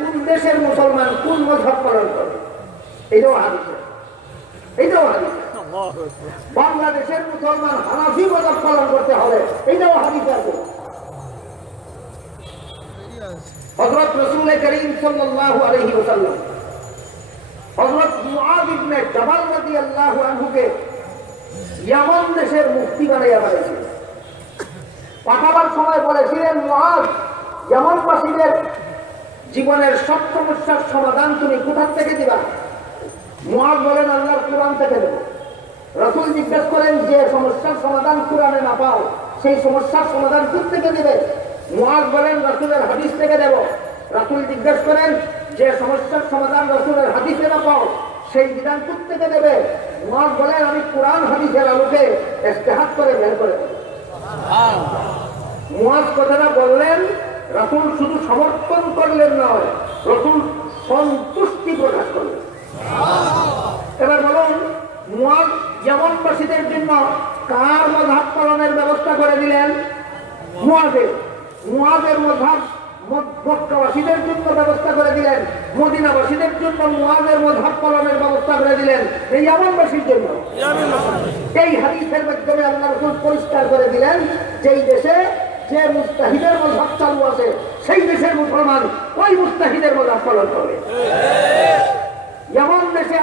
কোন দেশের মুসলমান কোন মযহব পালন করে, এটাও হাদিস। বাংলাদেশের মুসলমান হানাফি মযহব পালন করতে হবে, এটাও হাদিস আছে। হযরত রাসূল করিম সাল্লাল্লাহু আলাইহি ওয়াসাল্লাম হযরত মুআয ইবনে জাবাল রাদিয়াল্লাহু আনহুকে ইয়ামান দেশের মুফতি বানাইয়া পাঠাইছেন। পাঠাবার সময় বলেছিলেন, মুআয, ইয়ামানবাসীদের জীবনের সব সমস্যার সমাধান তুমি কোথা থেকে দিবা? মুআয বলেন, আল্লাহর কোরআন থেকে দেব। রাসূল জিজ্ঞেস করেন, যে সমস্যার সমাধান কোরআনে না পাও সেই সমস্যার সমাধান কোথা থেকে দিবে? মুআয বলেন, রাসূলের হাদিস থেকে দেব। রাসূল জিজ্ঞেস করেন, যে সমস্যার সমাধান রাসূলের হাদিসে না পাও সেই বিধান কোথা থেকে দেবে? মুআয বলেন, আমি কোরআন হাদিসের আলোকে ইজতিহাদ করে বের করে দেব। মুআয কথাটা বললেন, রাসূল শুধু সমর্থন করলেন নয়, রাসূল সন্তুষ্টি প্রকাশ করলেন। এবার বলুন, মুআয ইয়ামানবাসীদের জন্য কার মযহব পালনের ব্যবস্থা করে দিলেন? মুআযের মযহব মক্কাবাসীদের জন্য ব্যবস্থা করে দিলেন, মদিনাবাসীদের জন্য মুআযের মযহব পালনের ব্যবস্থা করে দিলেন, এই ইয়ামানবাসীর জন্য। এই হাদিসের মাধ্যমে আল্লাহ রাসূল পরিষ্কার করে দিলেন, যেই দেশে যে মুস্তাহিদের মযহব চালু আছে সেই দেশের মুসলমান ওই মুস্তাহিদের মযহব পালন করবে। ইয়ামান দেশে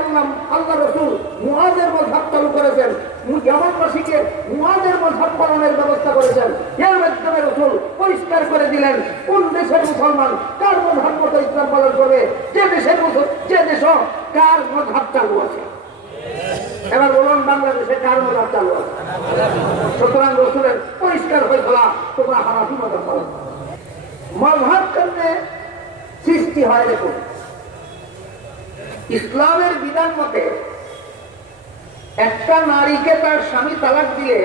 আল্লাহ রাসূল মুআযের মযহব চালু করেছেন, ইয়ামানবাসীকে মুআযের মযহব পালনের ব্যবস্থা করেছেন। এর মাধ্যমে রাসূল পরিষ্কার করে দিলেন কোন দেশের মুসলমান কার মযহব মতো ইসলাম পালন করবে, যে দেশ কার মযহব চালু আছে। এবার বলুন, বাংলাদেশে কার মযহব চালু আছে? সুতরাং রাসূলের পরিষ্কার হয়ে গেল, তোমরা হানাফি মযহব পালন করো। মযহব কেমনে সৃষ্টি হয় দেখুন। ইসলামের বিধান মতে একটা নারীকে তার স্বামী তালাক দিলে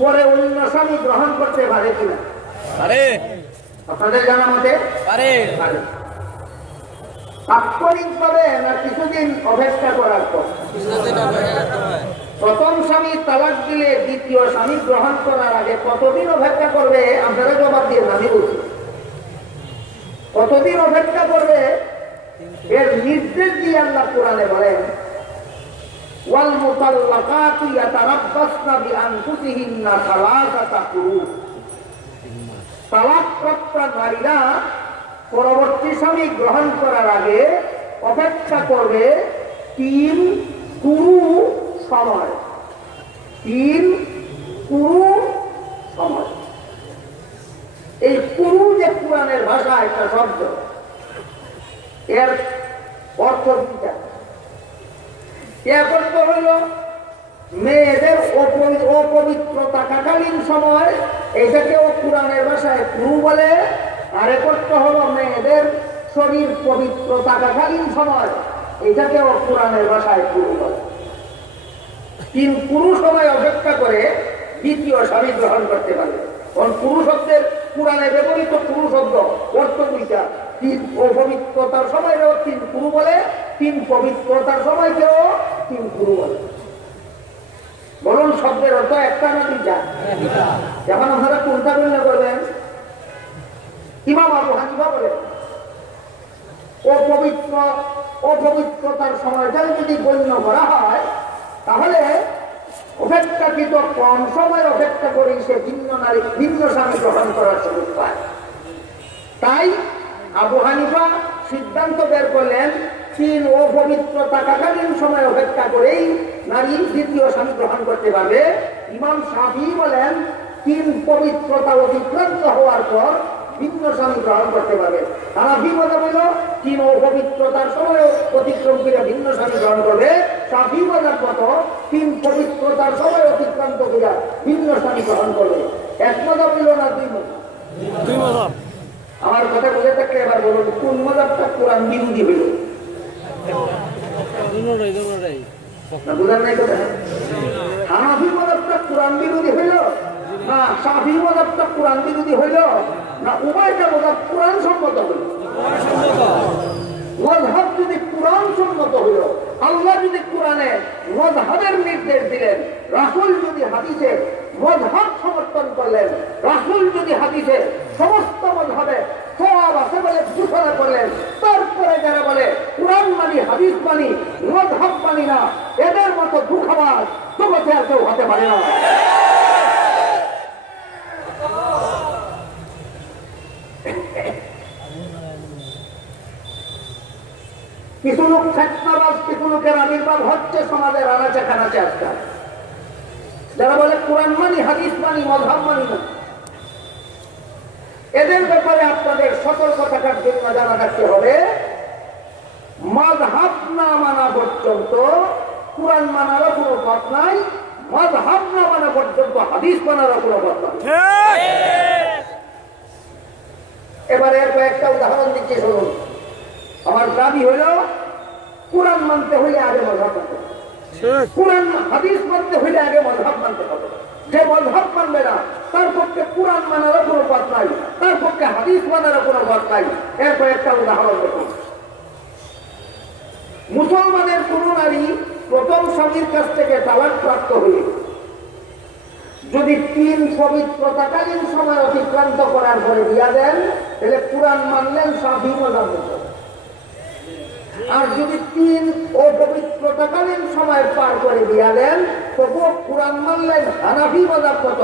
পরে অন্য স্বামী গ্রহণ করতে পারে কিনা? আপনাদের জানা মতে পারে। তাৎক্ষণিকভাবে না কিছুদিন অপেক্ষা করার পর? প্রথম স্বামী তালাক দিলে দ্বিতীয় স্বামী গ্রহণ করার আগে কতদিন অপেক্ষা করবে? আপনারা জবাব দিয়ে আমি বলছি, কতদিন অপেক্ষা করবে এর নির্দেশ দিয়ে আল্লাহ কোরআনে বলেন, ওয়াল মুতাল্লাকাতু ইয়াতারাব্বাসনা বিআনফুসিহিন্না সালাসাতা কুরু। তালাকপ্রাপ্ত নারীরা পরবর্তী স্বামী গ্রহণ করার আগে অপেক্ষা করবে 3 কুরু সময়। 3 কুরু সময়। এই কুরু যে কোরআনের ভাষা একটা শব্দ, এর অর্থ দুইটা। এক অর্থ হইল মেয়েদের অপবিত্র থাকাকালীন সময়, এটাকেও কোরআনের ভাষায় কুরু বলে। আরেক অর্থ হল মেয়েদের শরীর পবিত্র থাকাকালীন সময়, এটাকেও কোরআনের ভাষায় কুরু বলে। 3 কুরু সময় অপেক্ষা করে দ্বিতীয় স্বামী গ্রহণ করতে পারে। কারণ কুরু শব্দের কোরআনে ব্যবহৃত কুরু শব্দ অর্থ দুইটা। 3 অপবিত্রতার সময়কেও 3 কুরু বলে, 3 পবিত্রতার সময়কেও 3 কুরু বলে। বলুন, শব্দের অর্থ একটা না দুইটা? যেমন আপনারা কোনটা গণ্য করবেন? ইমাম আবু হানিফা বলেন, অপবিত্রতার সময়টা যদি গণ্য করা হয় তাহলে অপেক্ষাকৃত কম সময় অপেক্ষা করে সে ভিন্ন স্বামী গ্রহণ করার সুযোগ পায়। তাই আবু হানিফা সিদ্ধান্ত বের করলেন, 3 অপবিত্র থাকাকালীন সময় অপেক্ষা করেই নারী দ্বিতীয় স্বামী গ্রহণ করতে পারবে। ইমাম শাফিঈ বলেন, 3 পবিত্রতা অতিক্রান্ত হওয়ার পর ভিন্ন স্বামী গ্রহণ করতে পারবে। হানাফি মযহব হলো 3 অপবিত্রতার সময় অতিক্রম করে ভিন্ন স্বামী গ্রহণ করবে। শাফিঈ মযহব মতো 3 পবিত্রতার সময় অতিক্রান্ত করে ভিন্ন স্বামী গ্রহণ করবে। এক মযহব হলো না দুই মযহব? দুই মযহব। আমার কথা বুঝে থাকলে এবার বলুন, কোন মযহবটা কোরআন বিরোধী হইল? বুঝার নাই কথা? হানাফি মযহবটা কোরআন বিরোধী হইল না শাফিঈ মযহবটা কোরআন বিরোধী হইল না উভয়টা মযহব কোরআন সম্মত হইল? মযহব যদি কোরআন সম্মত হইল, আল্লাহ যদি কোরআনে মযহবের নির্দেশ দিলেন, রাসূল যদি হাদিসে মযহব সমর্থন করলেন, রাসূল যদি হাদিসে সমস্ত মযহবে সওয়াব আছে বলে ঘোষণা করলেন। তারপরে যারা বলে কুরআন মানি হাদিস মানি মাযহাব মানি না, এদের মতো দুঃখবাজ জগতে আর কেউ হতে পারে না। কিছু লোক ফেতনাবাজ, কিছু লোকের আবির্ভাব হচ্ছে সমাজের আনাচে কানাচে আজকাল, যারা বলে কুরআন মানি হাদিস মানি মাযহাব মানি না। এদের ব্যাপারে আপনাদের সতর্ক থাকার জন্য জানা রাখতে হবে, মাযহাব না মানা পর্যন্ত কুরআন মানারও কোনো পথ নাই, মাযহাব না মানা পর্যন্ত হাদিস মানারও কোনো পথ নাই। এবারে কয়েকটা উদাহরণ দিচ্ছি শুনুন। আমার দাবি হইল কুরআন মানতে হইলে আগে মাযহাব মানতে হবে, কুরআন হাদিস মানতে হইলে আগে মাযহাব মানতে হবে। যে মাযহাব মানবে না তার পক্ষে কুরআন মানারও কোনো পথ নাই, তার পক্ষে হাদিস মানারও কোনো পথ নাই। এর কয়েকটা উদাহরণ দেখুন। মুসলমানের কোন নারী প্রথম স্বামীর কাছ থেকে তালাক প্রাপ্ত হয়ে যদি 3 পবিত্রতাকালীন সময় অতিক্রান্ত করার পরে বিয়া দেন, তাহলে কুরআন মানলেন, শাফিঈ মাযহাব মানলেন। আর যদি 3 অপবিত্রতাকালীন সময় পার করে বিয়া দেন, তবুও কুরআন মানলেন, হানাফি মাযহাব কত।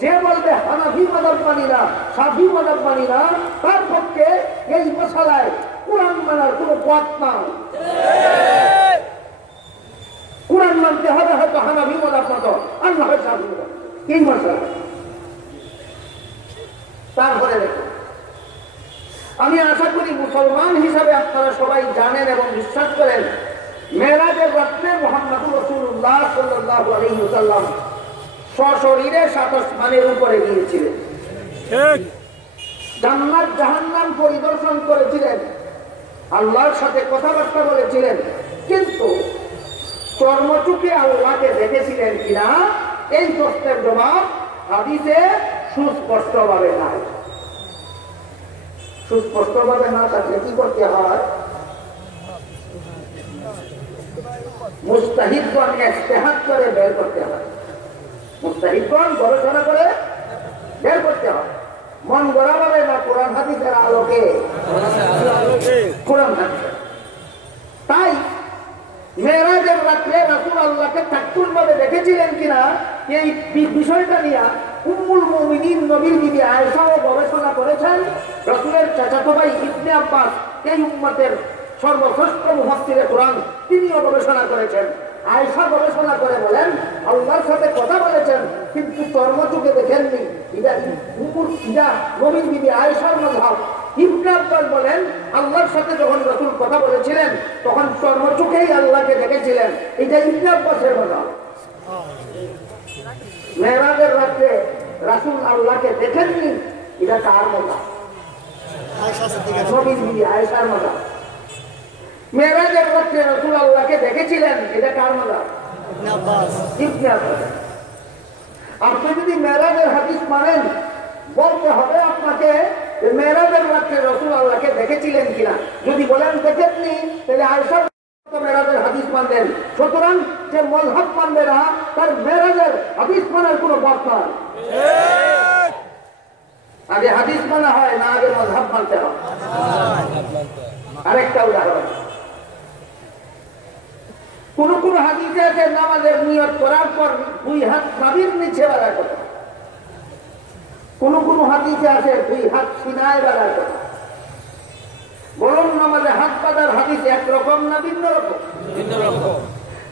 যে বলবে হানাফি মাযহাব মানি না, শাফিঈ মাযহাব মানি না, তার পক্ষে এই মশালায় কুরআন মানার কোনো পথ নাই। কুরআন মানতে হবে হয়তো হানাফি মাযহাব মতো, আর না হয় শাফিঈ মাযহাব। কি মশালা? তারপরে দেখুন, আমি আশা করি মুসলমান হিসাবে আপনারা সবাই জানেন এবং বিশ্বাস করেন, মেরাজের রাত্রে মুহাম্মদুর রাসূলুল্লাহ সাল্লাল্লাহু আলাইহি ওয়াসাল্লাম সশরীরে 7 আসমানের উপরে গিয়েছিলেন, জান্নাত জাহান্নাম পরিদর্শন করেছিলেন, আল্লাহর সাথে কথাবার্তা বলেছিলেন। কিন্তু চর্মচুকে আল্লাহকে দেখেছিলেন কিনা, এই প্রশ্নের জবাব হাদিসে সুস্পষ্টভাবে নাই। সুস্পষ্টভাবে না থাকলে কি করতে হয়? মুস্তাহিদগণ ইজতিহাদ করে বের করতে হয়, মুস্তাহিদগণ গবেষণা করে বের করতে হয়। মন গড়া বলে না, কোরআন হাদিসের আলোকে, কোরআন হাদিস। তাই মেরাজের রাত্রে রাসূল আল্লাহকে তাকতুলভাবে দেখেছিলেন কিনা, এই বিষয়টা নিয়ে উম্মুল মুমিনিন নবীর বিবি আয়েশাও গবেষণা করেছেন। রাসূলের চাচাতো ভাই ইবনে আব্বাস, এই উম্মতের সর্বশ্রেষ্ঠ মুফাসসিরে কোরআন, তিনিও গবেষণা করেছেন। আয়েশা গবেষণা করে বলেন, আল্লাহর সাথে কথা বলেছেন কিন্তু চর্মচুকে দেখেননি। এটা নবীর বিবি আয়েশার মাযহাব। ইবনে আব্বাস বলেন, আল্লাহর সাথে যখন রাসূল কথা বলেছিলেন তখন চর্মচুকেই আল্লাহকে দেখেছিলেন। এটা ইবনে আব্বাসের মাযহাব। মেরাজের রাতে রাসূল আল্লাহকে দেখেননি, এটা কার মাযহাব? নবীর বিবি আয়েশার মাযহাব। মেরাজের রাতে রাসূল আল্লাহকে দেখেছিলেন, এটা কার মাযহাব? ইবনে আব্বাস। আপনি যদি মেরাজের হাদিস মানেন, বলতে হবে আপনাকে মেরাজের রাতে রাসূল আল্লাহকে দেখেছিলেন কিনা। যদি বলেন দেখেননি, তাহলে আয়েশার মেরাজের হাদিস মানবেন। সুতরাং যে মাযহাব মানবে না, তার মেরাজের হাদিস মানার কোনো পথ নাই। আগে হাদিস মানা হয় না, আগে মাযহাব মানতে হয়। আরেকটা উদাহরণ, কোন কোন হাদিসে আছে নামাজের নিয়ত করার পর 2 হাত নাভির নিচে বাঁধার কথা, কোন কোন হাদিসে আছে 2 হাত সিনায় বাঁধার কথা। বলুন, নামাজে হাত বাঁধার হাদিস একরকম না ভিন্ন রকম?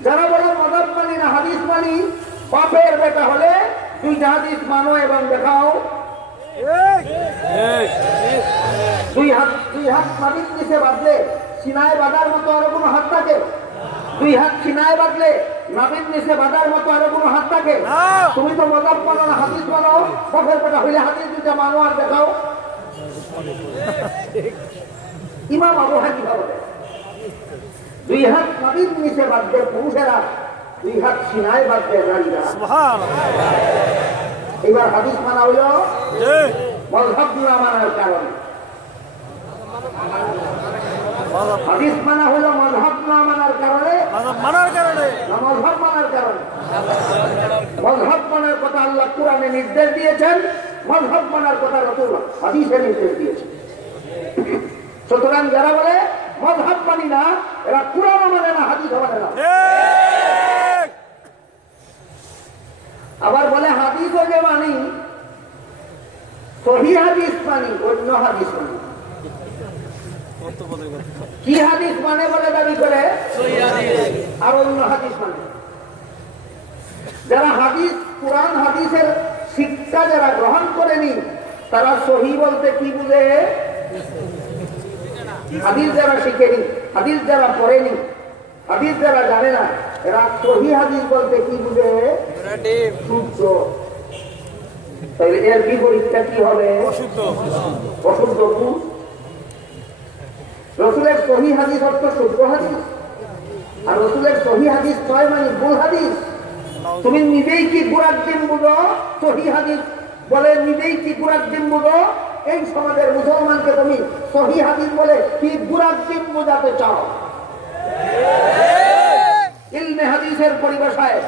যারা বলেন মাযহাব মানি না হাদিস মানি, বাপের বেটা হলে 2টা হাদিস মানো এবং দেখাও। 2 হাত নাভির নিচে বাঁধলে সিনায় বাঁধার মতো আরো কোনো হাত থাকে? 2 হাত সিনায় বাঁধলে নাভির নিচে বাঁধার মতো আরো কোনো হাত থাকে? তুমি তো মাযহাব মানো না হাদিস মানো, বাপের বেটা হইলে হাদিস 2টা মানো আর দেখাও। ইমাম আবু হানিফা বলে 2 হাত নাভির নিচে বাঁধবে পুরুষেরা, 2 হাত সিনায় বাঁধবে নারীরা। এবার হাদিস মানা হইল মাযহাব না মানার কারণে। হাদিস মানা হলো মাযহাব না মানার কারণে, মাযহাব মানার কারণে। মাযহাব মানার কথা আল্লাহ কোরআনে নির্দেশ দিয়েছেন, মাযহাব মানার কথা রাসূল হাদিসে নির্দেশ দিয়েছেন। সুতরাং যারা বলে মাযহাব মানি না, এরা কুরআন মানে না, হাদিস মানে না। আবার বলে হাদিসও যে মানি, সহিহ হাদিস মানি, অন্য হাদিস মানি। কি হাদিস মানে বলে দাবি করে, আর অন্য হাদিস মানে। যারা হাদিস, কুরআন হাদিসের শিক্ষা যারা গ্রহণ করেনি, তারা সহিহ বলতে কি বুঝে? হাদিস যারা শিখেনি, হাদিস যারা পড়েনি, হাদিস যারা জানে না, এরা সহিহ হাদিস বলতে কি বুঝে? শুদ্ধ। তাহলে এর বিপরীতটা কি হবে? অশুদ্ধ। রসুলের সহিহ হাদিস অর্থ শুদ্ধ হাদিস, আর রসুলের সহিহ হাদিস নয় মানে ভুল হাদিস। তুমি নিজেই কি গুরাদ্দিন বুঝো? সহিহ হাদিস বলে নিজেই কি গুরাদ্দিন বুঝো? এই সমাজের মুসলমানকে তুমি সহিহ হাদিস বলে কি গুরাদ্দিন বোঝাতে চাও? ইলমে হাদিসের পরিভাষায়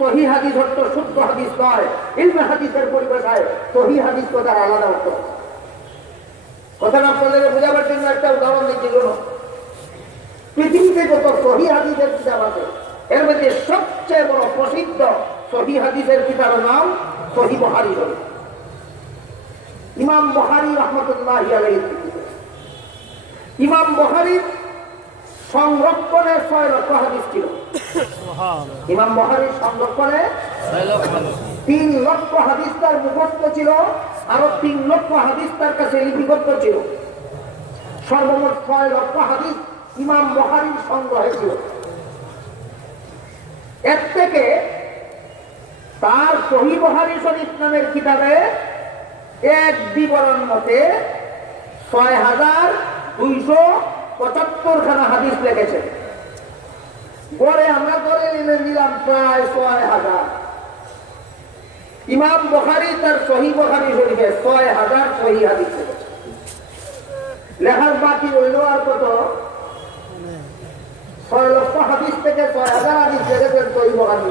সহিহ হাদিস অর্থ শুদ্ধ হাদিস নয়, ইলমে হাদিসের পরিভাষায় সহিহ হাদিস কথার আলাদা অর্থ। কথাটা আপনাদের বোঝাবার জন্য একটা উদাহরণ দিচ্ছি। পৃথিবীতে যত সহিহ হাদিসের কিতাব আছে, এর মধ্যে সবচেয়ে বড় প্রসিদ্ধ সহিহ হাদিসের কিতাবের নাম সহিহ বুখারী। ইমাম বুখারী রাহমাতুল্লাহি আলাইহি। ইমাম বুখারীর সংরক্ষণে 6 লক্ষ হাদিস ছিল। ইমাম বুখারীর সংরক্ষণে 3 লক্ষ হাদিস তার মুখস্থ ছিল, আরো 3 লক্ষ হাদিস তার কাছে লিপিবদ্ধ ছিল। সর্বমোট 6 লক্ষ হাদিস ইমাম বুখারীর সংগ্রহে ছিল। এর থেকে তার সহিহ বুখারী শরীফ নামের কিতাবে এক বিবরণ মতে 6275 খানা হাদিস লিখেছে। পরে আমরা ধরে নিলাম প্রায় 6000। ইমাম বুখারী তার সহিহ বুখারী শরীফে 6000 সহিহ হাদিস লিখেছে। লেখার বাকি রইল আর কত? 6 লক্ষ হাদিস থেকে 6000 হাদিস লিখেছেন সহিহ বুখারী।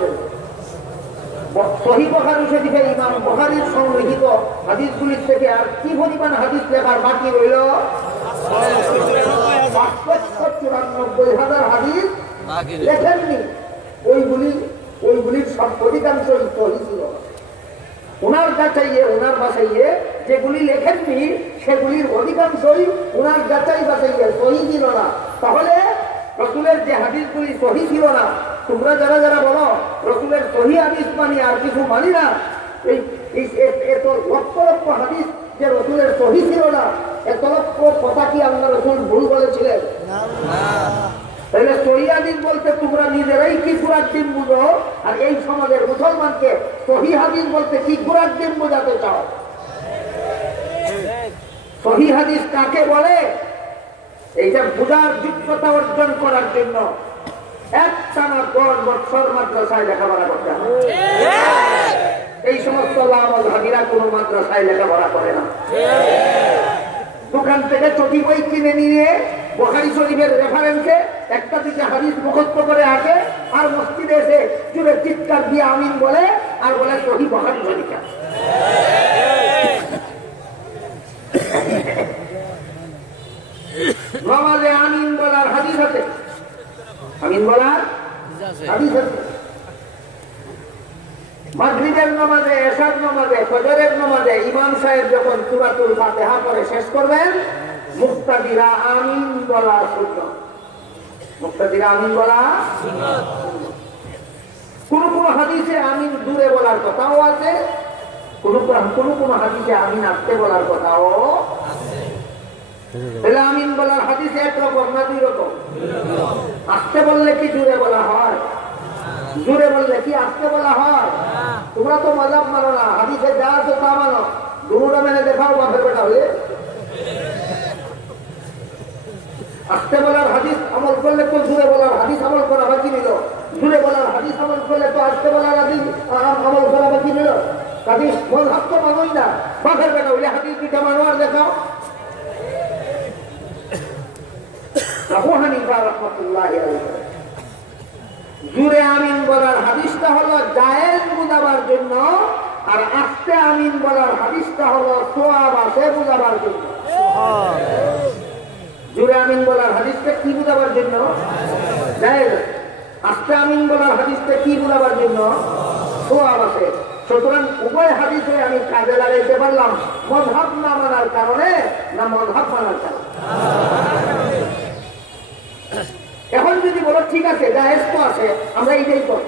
সহিহ বুখারী শরীফে ইমাম বুখারীর সংগৃহীত হাদিসগুলির থেকে আর কি পরিমাণ হাদিস লেখার বাকি রইল? 594,000 হাদিস লেখেননি। ওইগুলির সব অধিকাংশই সহিহ ছিল। ওনার যাচাইয়ে, ওনার বাছাইয়ে যেগুলি লেখেননি সেগুলির অধিকাংশই ওনার যাচাই বাছাইয়ে সহিহ ছিল না। তাহলে রসুলের যে হাদিসগুলি সহিহ ছিল না, তোমরা যারা যারা বলো রসুলের সহিহ হাদিস মানি আর কিছু মানি না, এত লক্ষ লক্ষ হাদিস যে রসুলের সহিহ ছিল না, এত লক্ষ কথা কি আল্লাহ রসুল ভুল বলেছিলেন? তাহলে সহিহ হাদিস বলতে তোমরা নিজেরাই কি গুরাদ্দিন বুঝো, আর এই সমাজের মুসলমানকে সহিহ হাদিস বলতে কি গুরাদ্দিন বোঝাতে চাও? সহিহ হাদিস কাকে বলে এইটা বোঝার যোগ্যতা অর্জন করার জন্য একটানা 10 বছর মাদ্রাসায় লেখাপড়া করতে হবে। এই সমস্ত লামাযহাবীরা কোনো মাদ্রাসায় লেখাপড়া করে না। দোকান থেকে চটি বই কিনে নিয়ে বুখারী শরীফের রেফারেন্সে একটা দিকে হাদিস মুখস্থ করে আসে, আর মসজিদে এসে জুড়ে চিৎকার দিয়ে আমিন বলে, আর বলে সহিহ বুখারী শরীফ। নামাজে আমিন বলার হাদিস আছে, আমিন বলার হাদিস আছে। মাগরিবের নামাজে, এশার নামাজে, ফজরের নামাজে ইমাম সাহেব যখন সূরাতুল ফাতিহা পড়ে শেষ করবেন, মুক্তাদিরা আমিন বলা সুন্নাত। মুক্তাদিরা আমিন বলা সুন্নাত। কোন কোন হাদিসে আমিন দূরে বলার কথাও আছে, কোন কোন হাদিসে আমিন আসতে বলার কথাও আছে। তাহলে আমিন বলার হাদিস একরকম না 2 রকম? আসতে বললে কি জুড়ে বলা হয়? জুড়ে বললে কি আসতে বলা হয়? তোমরা তো মাযহাব মানো না, হাদিসে যা আছে তা মানো। দুটোটা মেনে দেখাও বাপের বেটা হলে। আসতে বলার হাদিস আমল করলে তো জুড়ে বলার হাদিস আমল করা বাকি নিল, জুড়ে বলার হাদিস আমল করলে তো আসতে বলার হাদিস আমল করা বাকি নিল। হাদিস মাযহাব তো মানোই না, বাপের বেটা হলে হাদিস দুটা মানো আর দেখাও। আবু হানিফা রাহমাতুল্লাহি আলাইহি জুরে আমিন বলার হাদিসটা হলো জায়েজ বুঝাবার জন্য, আর আস্তে আমিন বলার হাদিসটা হলো সওয়াব আছে বুঝাবার জন্য। আমিন বলার হাদিসটা কি বোঝাবার জন্য? জায়েজ। আস্তে আমিন বলার হাদিসটা কি বোঝাবার জন্য? সওয়াব আছে। সুতরাং উভয় হাদিসে আমি কাজে লাগাইতে পারলাম, মযহাব না মানার কারণে না মযহাব মানার কারণে। এখন যদি বলো ঠিক আছে জায়েজ তো আছে, আমরা এইটাই করি।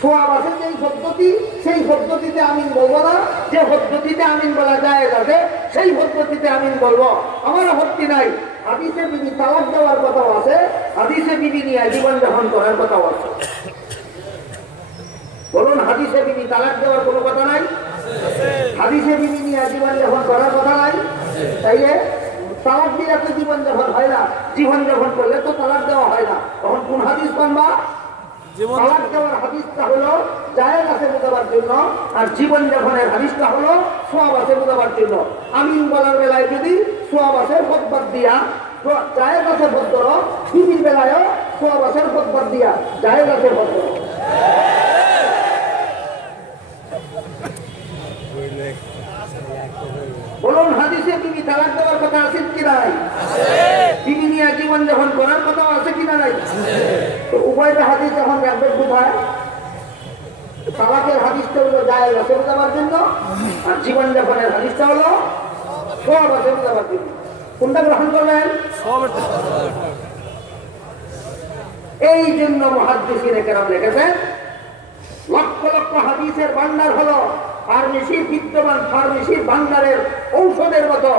সওয়াব আছে যেই পদ্ধতি, সেই পদ্ধতিতে আমিন বলবো না। যে পদ্ধতিতে আমিন বলা জায়েজ আছে সেই পদ্ধতিতে আমিন বলবো। আমার আপত্তি নাই। হাদিসে বিবি তালাক দেওয়ার কথাও আছে, হাদিসে বিবি নিয়ে জীবন যাপন করার কথাও আছে। বলুন, হাদিসে বিবি তালাক দেওয়ার কোনো কথা নাই? হাদিসে বিবি নিয়ে জীবন যাপন করার কথা নাই? তাইলে তালাক দিলে তো জীবন যাপন হয় না, জীবন যাপন করলে তো তালাক দেওয়া হয় না। তখন কোন হাদিস মানবা? তালাক দেওয়ার হাদিসটা হলো জায়েজ আছে বোঝাবার জন্য, আর জীবন যাপনের হাদিসটা হলো সওয়াব আছে বোঝাবার জন্য। আমিন বলার বেলায় যদি সওয়াব আছে ফতবাদ দিয়া জায়েজ আছে ফতর, বিবির বেলায়ও সওয়াব আছে ফতবাদ দিয়া জায়েজ আছে ফতর। বলুন, হাদিসে বিবি তালাক দেওয়ার কথা আছে কি নাই? বিবি নিয়ে জীবন যাপন করার কথা আছে কিনা নাই? তো উভয়টা হাদিস যখন রাখবে কোথায়? তালাকের হাদিসটা হলো জায়েজ আছে বোঝাবার জন্য, আর জীবন যাপনের হাদিসটা হলো সওয়াব আছে বোঝাবার জন্য। কোনটা গ্রহণ করবেন? এই জন্য মুহাদ্দিসিনে কেরাম লিখেছেন লক্ষ লক্ষ হাদিসের ভান্ডার হলো ফার্মেসির বিদ্যমান ফার্মেসির ভান্ডারের ঔষধের মতো,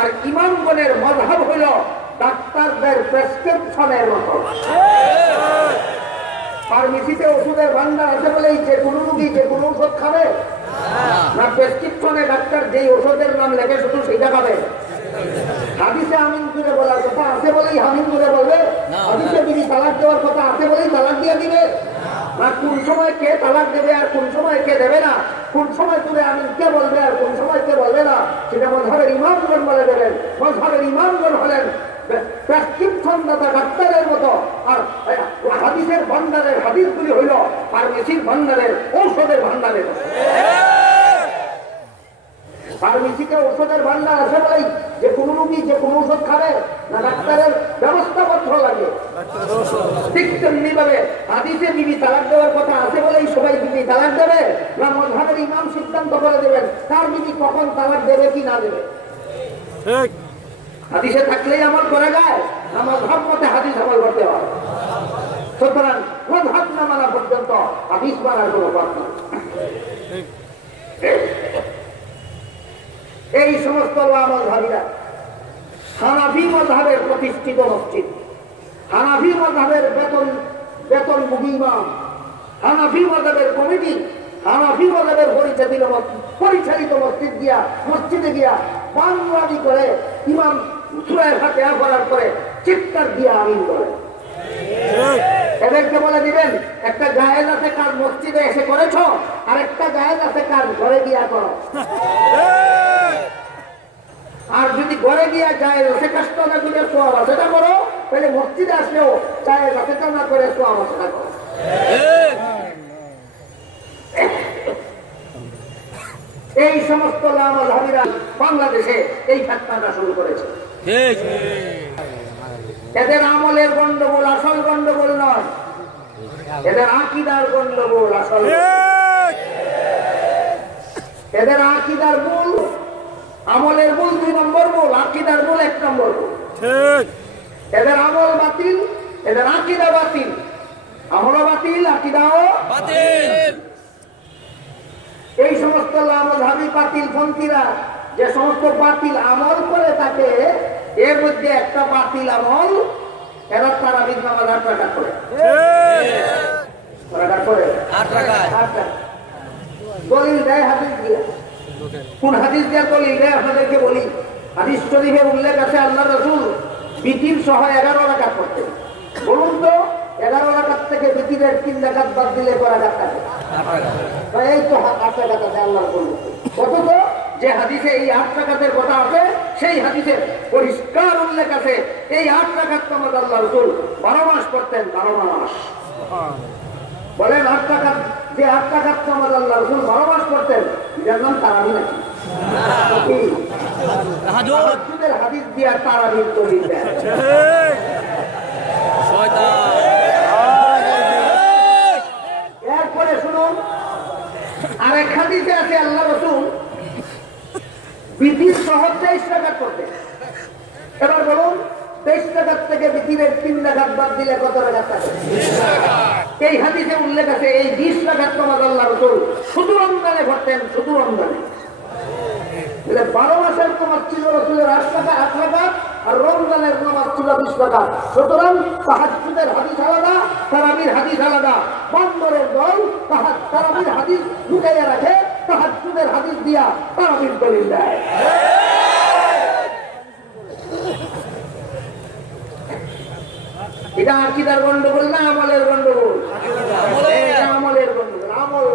আর ইমামগণের মযহাব হইল ডাক্তারদের প্রেসক্রিপশনের মতো। ফার্মেসিতে ওষুধের ভান্ডার আছে বলেই যে কোনো রোগী যে কোনো ওষুধ খাবে না? প্রেসক্রিপশনে ডাক্তার যেই ওষুধের নাম লেখে শুধু সেইটা খাবে? হাদিসে আমিন করে বলার কথা আছে বলেই আমিন করে বলবে? হাদিসে বিবি তালাক দেওয়ার কথা আছে বলেই তালাক দিয়ে দিবে? না কোন সময় কে তালাক দেবে আর কোন সময় কে দেবে না, কোন সময় তুলে আমিন কে বলবে আর কোন সময় কে বলবে না, সেটা মযহাবের ইমামগণ বলে দেবেন। মযহাবের ইমামগণ হলেন প্রেসক্রিপশন দাতা ডাক্তারের মতো, আর হাদিসের ভান্ডারের হাদিসগুলি হইল ফার্মেসির ভান্ডারের ঔষধের ভান্ডারের। ফার্মেসিতে ঔষধের ভান্ডার আছে বলেই যে কোনো রোগী যে কোনো ওষুধ খাবে না? ডাক্তারের ব্যবস্থাপত্র লাগে। ঠিক তেমনি ভাবে হাদিসে বিবি তালাক দেওয়ার কথা আছে বলেই সবাই বিবি তালাক দেবে না? মযহাবের ইমাম সিদ্ধান্ত করে দেবেন তার বিবি কখন তালাক দেবে কি না দেবে। হাদিসে থাকলেই আমল করা যায় না মযহাব মতে হাদিস আমল করতে হয়? সুতরাং মযহাব না মানা পর্যন্ত হাদিস মানার কোনো কথা নেই। এই সমস্ত মযহাবীরা হানাফি মযহাবের প্রতিষ্ঠিত মসজিদ, হানাফি মযহাবের বেতনভোগী ইমাম, হানাফি মযহাবের কমিটি, হানাফি মযহাবের পরিচালিত মসজিদে গিয়া বাংলাদি করে ইমাম সূরা ফাতিহা পড়ার পরে চিৎকার দিয়ে আমিন করে। এদেরকে বলে দিবেন একটা জায়েজ আছে কাজ মসজিদে এসে করেছ, আর একটা জায়েজ আছে কাজ ঘরে গিয়া করো। আর যদি ঘরে গিয়া জায়েজ আছে কাজটা না করে সওয়াব আছে তা করো, তাহলে মসজিদে আসলেও জায়েজ আছে তা না করে সওয়াব আছে তা করো। এই সমস্ত মযহাবীরা বাংলাদেশে এই ফতোয়াটা শুরু করেছে। এদের আমলের গন্ডগোল আসল গন্ডগোল নয়, এদের আকীদার গন্ডগোল আসল। এদের আকীদার মূল, আমলের মূল 2 নম্বর মূল, আকীদার মূল 1 নম্বর মূল। এদের আমল বাতিল, এদের আকীদা বাতিল। আমল বাতিল, আকীদাও বাতিল। এই সমস্ত মযহাবী বাতিল পন্থীরা যে সমস্ত বাতিল আমল করে থাকে, এর মধ্যে একটা বাতিল আমল এরা তারাবির নামাজ 8 রাকাত করে। দলিল দেয় হাদিস দিয়ে। কোন হাদিস দিয়ে দলিল দেয় আপনাদেরকে বলি। হাদিস শরীফে উল্লেখ আছে আল্লাহ রাসূল বিতির সহ 11 রাকাত করতেন। বলুন তো 11 রাকাত থেকে বিতিরের 3 রাকাত বাদ দিলে কয় রাকাত থাকে? এই তো 8 রাকাত আছে আল্লাহর বলল। কত তো যে হাদিসে এই 8 রাকাতের কথা আছে, সেই হাদিসে পরিষ্কার উল্লেখ আছে এই 8 রাকাত নামাজ আল্লাহ রাসূল 12 মাস পড়তেন। 12 মাস বলেন 8 রাকাত, যে 8 রাকাত নামাজ আল্লাহ রাসূল 12 মাস পড়তেন, এটার নাম তারাবি নাকি? তাহাজ্জুদের হাদিস দিয়া তারাবির দলিল দেয়। এরপরে শুনুন, আরেক হাদিসে আছে আল্লাহ রাসূল বিতির সহ 23 রাকাত করতে। এবার বলুন 23 রাকাত থেকে বিতিরের 3 রাকাত বাদ দিলে কত রাকাত থাকে? এই হাদিসে উল্লেখ আছে এই 20 রাকাত নামাজ আল্লাহ রাসূল শুধু রমজানে পড়তেন, শুধু রমজানে। 12 মাসের নামাজ ছিল রাসূলের 8 রাকাত আর রমজানের নামাজ ছিল 20 রাকাত। সুতরাং তাহাজ্জুদের হাদিস আলাদা, তারাবির হাদিস আলাদা। বন্দরের দল তারাবির হাদিস লুকাইয়া রাখে, তাহাজ্জুদের হাদিস দিয়া তারাবির দলিল দেয়। এটা আকীদার গন্ডগোল না আমলের গন্ডগোল? আমলের গন্ডগোল। আমল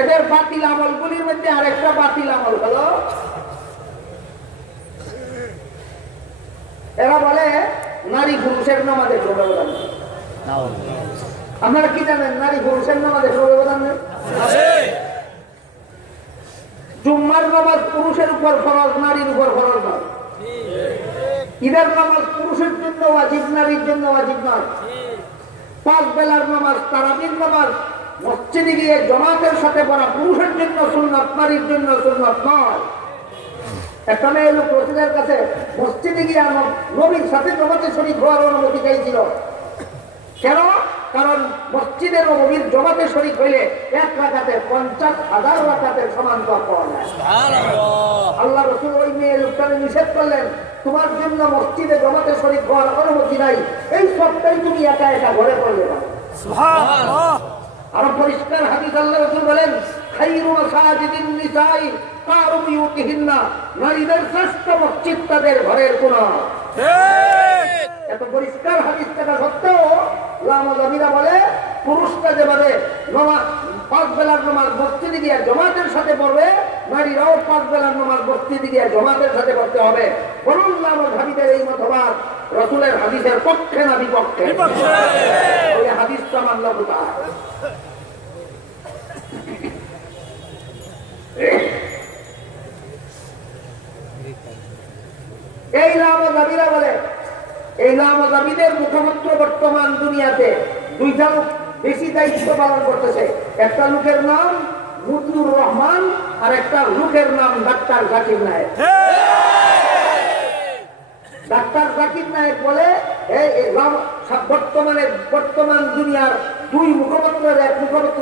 এদের বাতিল আমলগুলির মধ্যে আরেকটা বাতিল আমল হলো এরা বলে নারী পুরুষের নামাজে ব্যবধান। আপনারা কি জানেন নারী পুরুষের নামাজে ব্যবধান নেই? জুম্মার নামাজ পুরুষের উপর ফরজ, নারীর উপর ফরজ নয়। ঈদের নামাজ পুরুষের জন্য ওয়াজিব, নারীর জন্য ওয়াজিব নয়। 5 বেলার নামাজ তারাবির নামাজ মসজিদে গিয়ে জামাতের সাথে পড়া পুরুষের জন্য সুন্নাত, নারীর জন্য সুন্নাত নয়। একটা মেয়ে লোক রসুলের কাছে মসজিদে গিয়ে নবীর সাথে জামাতে শরীক হওয়ার অনুমতি চাইছিল। কেন? কারণ মসজিদের নবীর জামাতে শরীক হইলে 1 রাকাতে 50,000 রাকাতের সমান সওয়াব পাওয়া যায়। আল্লাহ রাসূল ওই মেয়ে লোকটাকে নিষেধ করলেন, তোমার জন্য মসজিদে জামাতে শরীক হওয়ার অনুমতি নাই, এই সবটাই তুমি একা একা ঘরে করলে না। সুবহানাল্লাহ। আর পরিষ্কার হাদিস আল্লাহ রাসূল বলেন, খায়রু মাসাজিদিন নিসাই কারু বিউতিহিন্না, নারীদের শ্রেষ্ঠ মসজিদ তাদের ঘরের কোণা। এত পরিষ্কার হাদিস থাকা সত্ত্বেও লামাযাবিরা বলে পুরুষরা যেভাবে 5 বেলার নামাজ মসজিদে গিয়ে জামাতের সাথে পড়বে, নারীরাও 5 বেলার নামাজ মসজিদে গিয়ে জামাতের সাথে পড়তে হবে। বলুন লামাযাবিদের এই মতবাদ রাসূলের হাদিসের পক্ষে না বিপক্ষে? ওই হাদিসটা মানল কোথায়? এই লামাযাবিরা বলে, এই লামাযাবিদের মুখপাত্র বর্তমান দুনিয়াতে 2টা লোক বেশি দায়িত্ব পালন করতেছে। একটা লোকের নাম মুজিবুর রহমান আর একটা লোকের নাম ডাক্তার জাকির নায়েক। ডাক্তার জাকির নায়েক বলে বর্তমান দুনিয়ার 2 মুখপাত্রের এক মুখপাত্র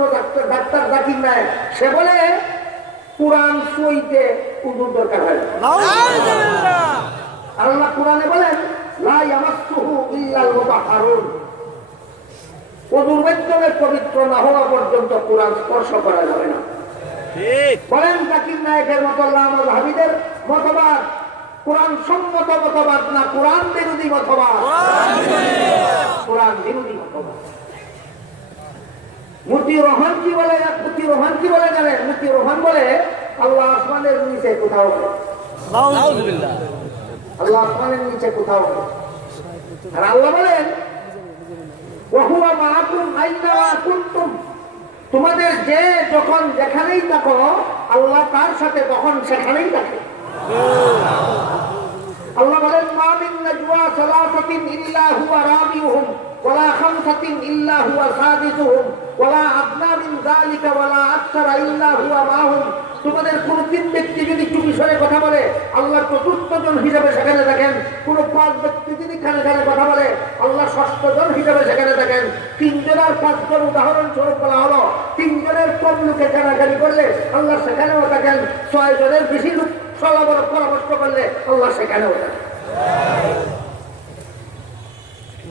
ডাক্তার জাকির নায়েক, সে বলে কুরআন সইতে উযুর দরকার হয়। আল্লাহ কুরআনে বলেন লা ইয়ামাসসুহু ইল্লাল মুতাহহারুন, ওযুর মাধ্যমে পবিত্র না হওয়া পর্যন্ত কুরআন স্পর্শ করা যাবে না। ঠিক বলেন জাকির নায়েকের মত লামাযাবিদের মতবাদ কুরআন সম্মত মতবাদ না কুরআন বিরোধী মতবাদ? কুরআন বিরোধী মতবাদ। মুফতি রহমান কি বলে? জানেন? মুফতি রহমান বলে আল্লাহ আসমানের নিচে কোথাও নেই। নাউযুবিল্লাহ। আল্লাহ আসমানের নিচে কোথাও নেই। আর আল্লাহ বলেন ওয়া হুয়া মাআকুম আইনা মা কুনতুম, তোমাদের যে যখন যেখানেই থাকো আল্লাহ তার সাথে তখন সেখানেই থাকে। আল্লাহ বলেন মা মিন নাজওয়া সালাসাতিন ইল্লা হুয়া রাবিউহুম ওয়ালা খামসাতিন ইল্লা হুয়া সাদিসুহুম ওয়ালা আদনা মিন যালিকা ওয়ালা আকসারা ইল্লা হুয়া মাহুম। তোমাদের কোন 3 ব্যক্তি যদি চুপি সরে কথা বলে আল্লাহ 4th জন হিসাবে সেখানে থাকেন। কোন 5 ব্যক্তি যদি কানে কানে কথা বলে আল্লাহ 6ষ্ঠ জন হিসাবে সেখানে থাকেন। 3 জন আর 5 জন উদাহরণস্বরূপ বলা হলো। 3 জনের কম লোকে কানাকানি করলে আল্লাহ সেখানেও থাকেন। 6 জনের বেশি লোক সলাবর পরামর্শ করলে আল্লাহ সেখানেও থাকেন।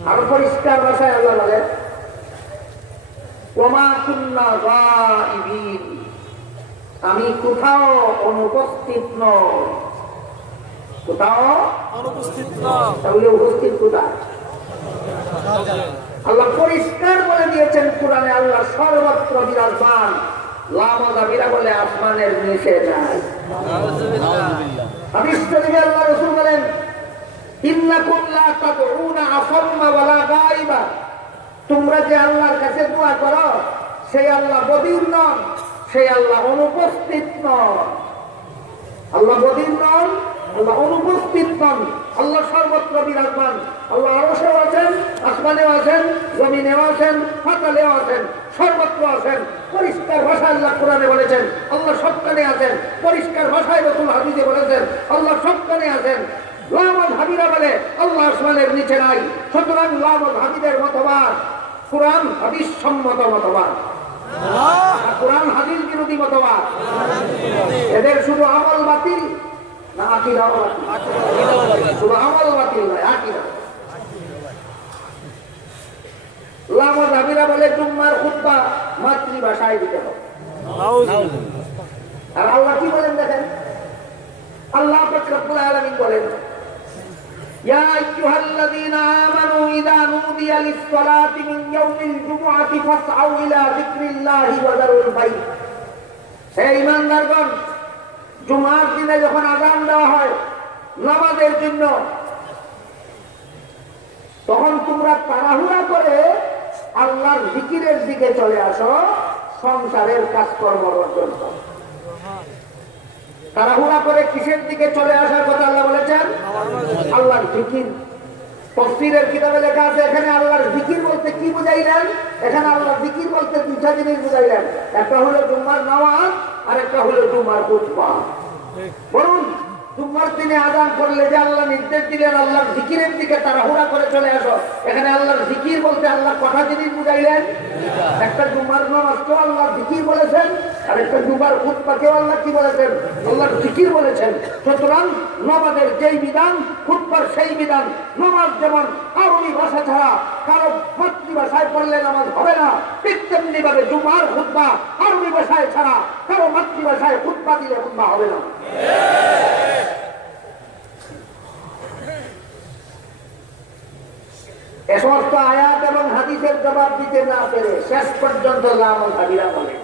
আর পরিষ্কার ভাষায় আল্লাহ বলে ওয়া মা কুন্না গায়িবিন, আমি কোথাও অনুপস্থিত নই। কোথাও অনুপস্থিত নয়, তাহলে উপস্থিত কোথায়? আল্লাহ পরিষ্কার বলে দিয়েছেন কোরআনে আল্লাহ সর্বত্র বিরাজমান। লামাযাবিরা বলে আসমানের নিচে নাই। হাদিস শরীফে আল্লাহ রাসূল বলেন ইন্নাকুম লা তাদউনা আসাম্মা ওয়ালা গায়িবা, তোমরা যে আল্লাহর কাছে দোয়া করো সেই আল্লাহ বদির নন, সেই আল্লাহ অনুপস্থিত নন। আল্লাহ বদিন নন, আল্লাহ অনুপস্থিত নন, আল্লাহ সর্বত্র বিরাজমান। আল্লাহ আরশেও আছেন, আসমানেও আছেন, জমিনেও আছেন, পাতালেও আছেন, সর্বত্র আছেন। পরিষ্কার ভাষায় আল্লাহ কোরআনে বলেছেন আল্লাহ সবখানে আছেন। পরিষ্কার ভাষায় রাসূল হাদিসে বলেছেন আল্লাহ সবখানে আছেন। লামাদ হাবিরা বলে আল্লাহ আসমানের নিচে নাই। সুতরাং লামাদ হাবিদের মতবাদ কোরআন হাদিস সম্মত মতবাদ, কোরআন হাদিস বিরোধী মতবাদ। এদের শুধু আমল বাতিল না আকীদাও বাতিল? শুধু আমল বাতিল নয়, আকীদা। লামাদ হাবিরা বলে জুম্মার খুতবা মাতৃভাষায় দিতে হবে। আর আল্লাহ কি বলেন দেখেন, আল্লাহ পাক রব্বুল আলামিন বলেন ইয়া আইয়ুহাল্লাযীনা আমানু ইযা নুদিয়া লিস-সালাতি মিন ইয়াউমিল জুমআতি ফাসআউ ইলা যিকরিল্লাহি ওয়া যারুল বাইত। হে ঈমানদারগণ, জুমার দিনে যখন আযান দেওয়া হয় নামাজের জন্য, তখন তোমরা তাড়াহুড়া করে আল্লাহর জিকিরের দিকে চলে আসো, সংসারের কাজকর্ম বর্জন করো। তাড়াহুড়া করে কিসের দিকে চলে আসার কথা আল্লাহ বলেছেন? আল্লাহর জিকির। তাফসীরের কিতাবে লেখা আছে এখানে আল্লাহর জিকির বলতে কি বুঝাইলেন? এখানে আল্লাহর জিকির বলতে দুইটা জিনিস বুঝাইলেন, একটা হলো জুম্মার নামাজ আর একটা হলো জুম্মার খুতবা। বলুন, জুম্মার দিনে আযান করলে যে আল্লাহ নির্দেশ দিলেন আল্লাহর জিকিরের দিকে তাড়াহুড়া করে চলে আসো, এখানে আল্লাহর জিকির বলতে আল্লাহ কথা জিনিস বুঝাইলেন। একটা জুম্মার নামাজকেও আল্লাহর জিকির বলেছেন, আর একটা জুম্মার খুতবাকেও আল্লাহ কি বলেছেন? আল্লাহর জিকির বলেছেন। সুতরাং নামাজের যেই বিধান, খুতবার সেই বিধান। নামাজ যেমন আরবি ভাষা ছাড়া কারো মাতৃভাষায় পড়লে নামাজ হবে না, ঠিক তেমনি ভাবে জুম্মার খুতবা আরবি ভাষায় ছাড়া কারো মাতৃভাষায় খুতবা দিলে খুতবা হবে না। এ সমস্ত আয়াত এবং হাদিসের জবাব দিতে না পেরে শেষ পর্যন্ত লামাদ হাবিরা বলে